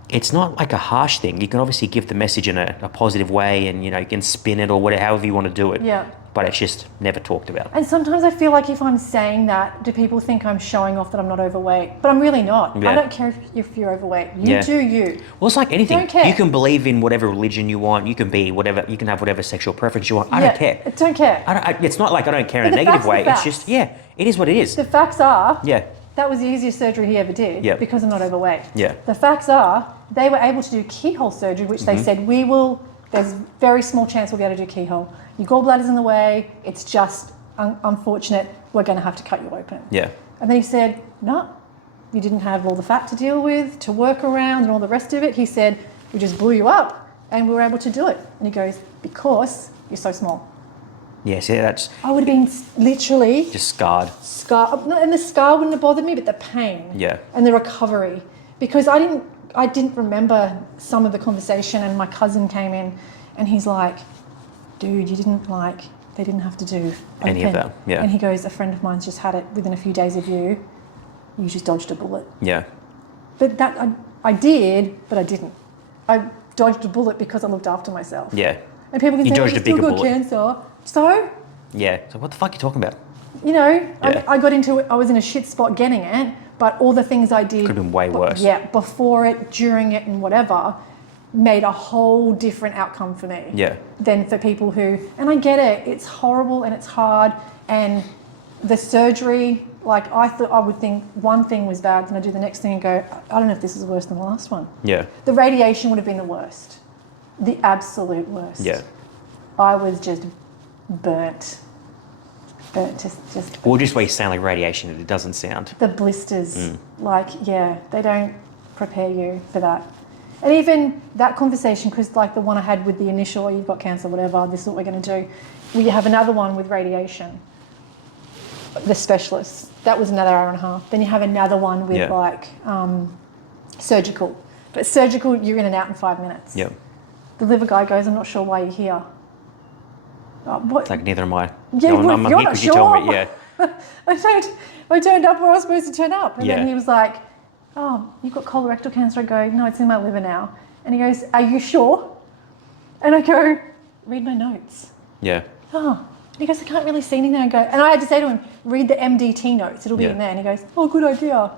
it's not like a harsh thing. You can obviously give the message in a positive way, and you know, you can spin it or whatever, however you want to do it. Yeah. But it's just never talked about. And sometimes I feel like if I'm saying that, do people think I'm showing off that I'm not overweight? But I'm really not. Yeah. I don't care if you're overweight. You do you. Well, it's like anything. Don't care. You can believe in whatever religion you want. You can be whatever. You can have whatever sexual preference you want. I don't care. I don't care. It's not like I don't care in But a the negative facts are way. It's facts. just, it is what it is. The facts are, Yeah. that was the easiest surgery he ever did because I'm not overweight. Yeah. The facts are, they were able to do keyhole surgery, which they said, there's very small chance we'll be able to do keyhole. Your gallbladder's in the way, it's just unfortunate, we're going to have to cut you open. Yeah. And then he said, no, you didn't have all the fat to deal with, to work around and all the rest of it. He said, we just blew you up and we were able to do it. And he goes, because you're so small. Yes, yeah, that's I would have been literally just scarred. And the scar wouldn't have bothered me, but the pain and the recovery. Because I didn't remember some of the conversation, and my cousin came in and he's like, dude, they didn't have to do any of that. Yeah. And he goes, a friend of mine's just had it within a few days of you just dodged a bullet. Yeah. But that I did, but I didn't. I dodged a bullet because I looked after myself. Yeah. And people can say, dodged you a still bigger got bullet. cancer. So? Yeah. So what the fuck are you talking about? You know, Yeah. I got into it, I was in a shit spot getting it, but all the things I did... Could have been way worse. Yeah, before it, during it and whatever, made a whole different outcome for me. Yeah. Than for people who... And I get it, it's horrible and it's hard, and the surgery, like I thought I would think one thing was bad, then I do the next thing and go, I don't know if this is worse than the last one. Yeah. The radiation would have been the worst. The absolute worst. Yeah. I was just burnt. Just Well, just the way you sound like radiation, it doesn't sound. the blisters, they don't prepare you for that. And even that conversation, because like the one I had with the initial, you've got cancer, whatever, this is what we're going to do. We have another one with radiation, the specialist. That was another hour and a half. Then you have another one with surgical. But surgical, you're in and out in 5 minutes. Yep. The liver guy goes, I'm not sure why you're here. What? Like, neither am I. Yeah, No, well, I'm you're here not 'cause you told me, sure. I turned up where I was supposed to turn up. And Yeah. then he was like, oh, you've got colorectal cancer. I go, no, it's in my liver now. And he goes, are you sure? And I go, read my notes. Yeah. Oh. And he goes, I can't really see anything. I go, and I had to say to him, read the MDT notes. It'll be in there. And he goes, oh, good idea.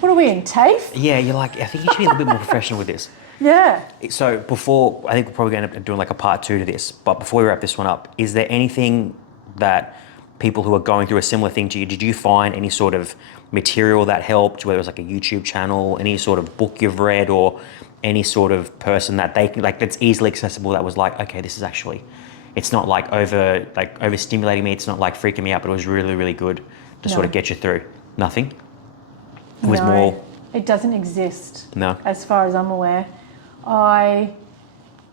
What are we in, TAFE? Yeah, you're like, I think you should be a little bit more professional with this. Yeah. So before, I think we're probably going to end up doing like a part 2 to this, but before we wrap this one up, is there anything that people who are going through a similar thing to you, did you find any sort of material that helped, whether it was like a YouTube channel, any sort of book you've read, or any sort of person that they can, like, that's easily accessible, that was like, okay, this is actually, it's not like overstimulating me, it's not like freaking me out, but it was really, really good to sort of get you through? Nothing? It was more... It doesn't exist. No. As far as I'm aware. I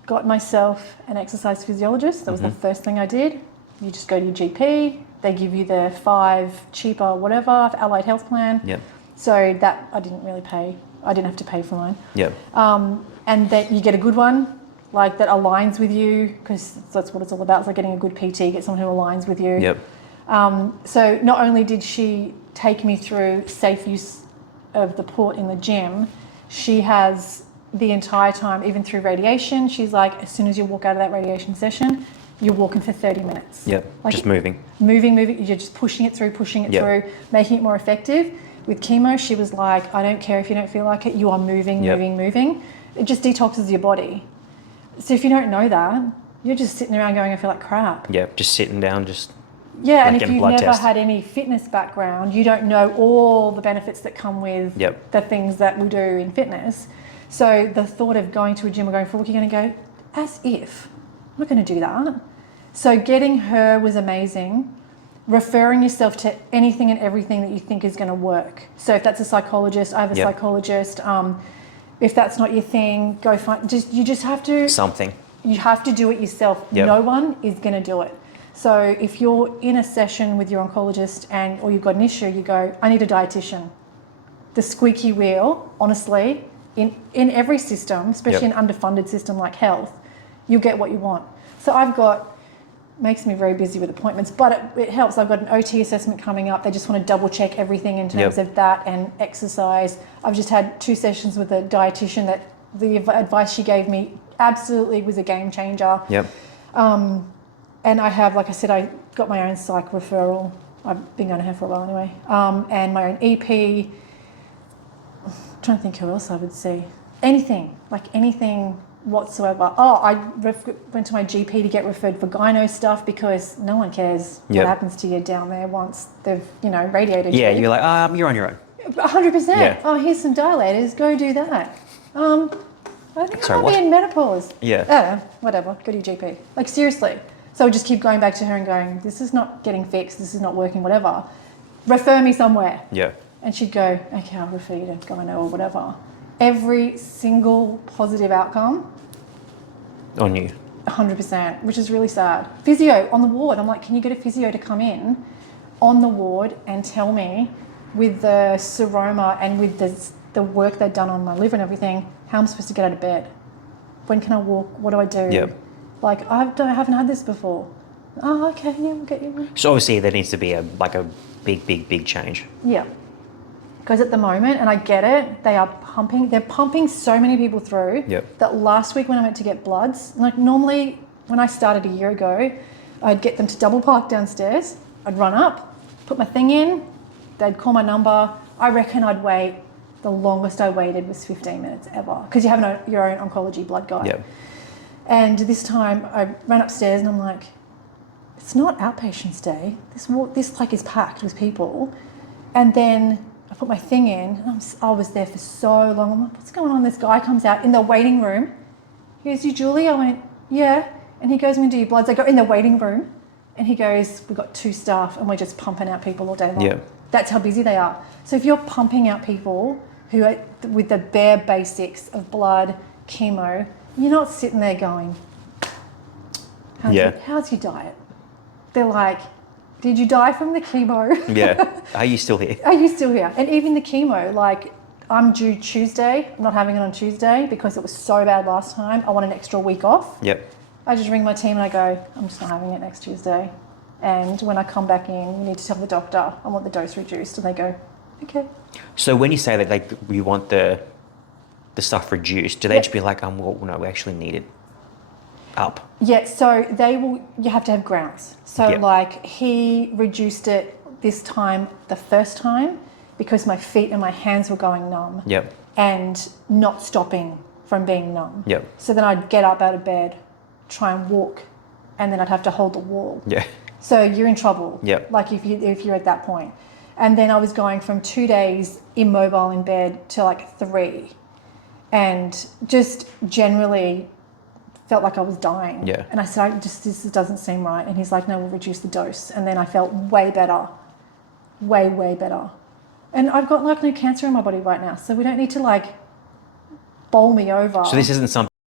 got myself an exercise physiologist. That was the first thing I did. You just go to your GP. They give you the 5 cheaper whatever allied health plan. Yep. So that I didn't really pay. I didn't have to pay for mine. Yep. And that you get a good one, like that aligns with you, because that's what it's all about. It's like getting a good PT, get someone who aligns with you. Yep. So not only did she take me through safe use of the port in the gym, she has the entire time, even through radiation, she's like, as soon as you walk out of that radiation session, you're walking for 30 minutes. Yep. Like just moving. Moving. You're just pushing it through, through, making it more effective. With chemo, she was like, I don't care if you don't feel like it, you are moving. It just detoxes your body. So if you don't know that, you're just sitting around going, I feel like crap. Yeah, just sitting down, just... Yeah, like and if you've never had any fitness background, you don't know all the benefits that come with the things that we do in fitness. So the thought of going to a gym or going for a walk, you're going to go, as if. I'm not going to do that. So getting her was amazing. Referring yourself to anything and everything that you think is going to work. So if that's a psychologist, I have a psychologist. If that's not your thing, go find... You just have to... Something. You have to do it yourself. Yep. No one is going to do it. So if you're in a session with your oncologist or you've got an issue, you go, I need a dietitian. The squeaky wheel, honestly, in every system, especially an underfunded system like health, you'll get what you want. So I've got makes me very busy with appointments, but it helps. I've got an OT assessment coming up. They just want to double check everything in terms of that and exercise. I've just had 2 sessions with a dietitian that the advice she gave me absolutely was a game changer. Yep. And I have, like I said, I got my own psych referral. I've been going to her for a while anyway. And my own EP. I'm trying to think who else I would see. Anything whatsoever. Oh, I went to my GP to get referred for gyno stuff because no one cares what happens to you down there once they've, radiated you. Yeah, you're like, you're on your own. 100%. Yeah. Oh, here's some dilators. Go do that. I think I might be in menopause. Yeah. Whatever. Go to your GP. Like, seriously. So I would just keep going back to her and going, this is not getting fixed. This is not working, whatever. Refer me somewhere. Yeah. And she'd go, okay, I'll refer you to gyno or whatever. Every single positive outcome. On you. 100%, which is really sad. Physio on the ward. I'm like, can you get a physio to come in on the ward and tell me with the seroma and with the work they've done on my liver and everything, how I'm supposed to get out of bed? When can I walk? What do I do? Yep. Like, I haven't had this before. Oh, okay, yeah, we'll get you. So obviously there needs to be a big change. Yeah. Because at the moment, and I get it, they're pumping so many people through that last week when I went to get bloods, like normally when I started a year ago, I'd get them to double park downstairs, I'd run up, put my thing in, they'd call my number. I reckon I'd wait, the longest I waited was 15 minutes ever, because you have your own oncology blood guy. Yep. And this time I ran upstairs and I'm like, it's not outpatient stay. This like is packed with people. And then I put my thing in and I was there for so long. I'm like, what's going on? This guy comes out in the waiting room. He goes, you Julie? I went, yeah. And he goes, I'm going to do your bloods. I go in the waiting room and he goes, we've got 2 staff and we're just pumping out people all day long. Yeah. That's how busy they are. So if you're pumping out people who are with the bare basics of blood, chemo, you're not sitting there going, how's your diet? They're like, did you die from the chemo? Yeah. Are you still here? Are you still here? And even the chemo, like, I'm due Tuesday. I'm not having it on Tuesday because it was so bad last time. I want an extra week off. Yep. I just ring my team and I go, I'm just not having it next Tuesday. And when I come back in, you need to tell the doctor I want the dose reduced. And they go, okay. So when you say that, like, we want the stuff reduced, do they just be like, well, no, we actually need it up? Yeah, so you have to have grounds. So like he reduced it this time, the first time, because my feet and my hands were going numb. Yep. And not stopping from being numb. Yep. So then I'd get up out of bed, try and walk, and then I'd have to hold the wall. Yeah. So you're in trouble. Yep. Like if you're at that point. And then I was going from 2 days immobile in bed to like 3. And just generally felt like I was dying. Yeah. And I said, this doesn't seem right. And he's like, no, we'll reduce the dose. And then I felt way better. Way, way better. And I've got like no cancer in my body right now. So we don't need to like bowl me over. So this isn't something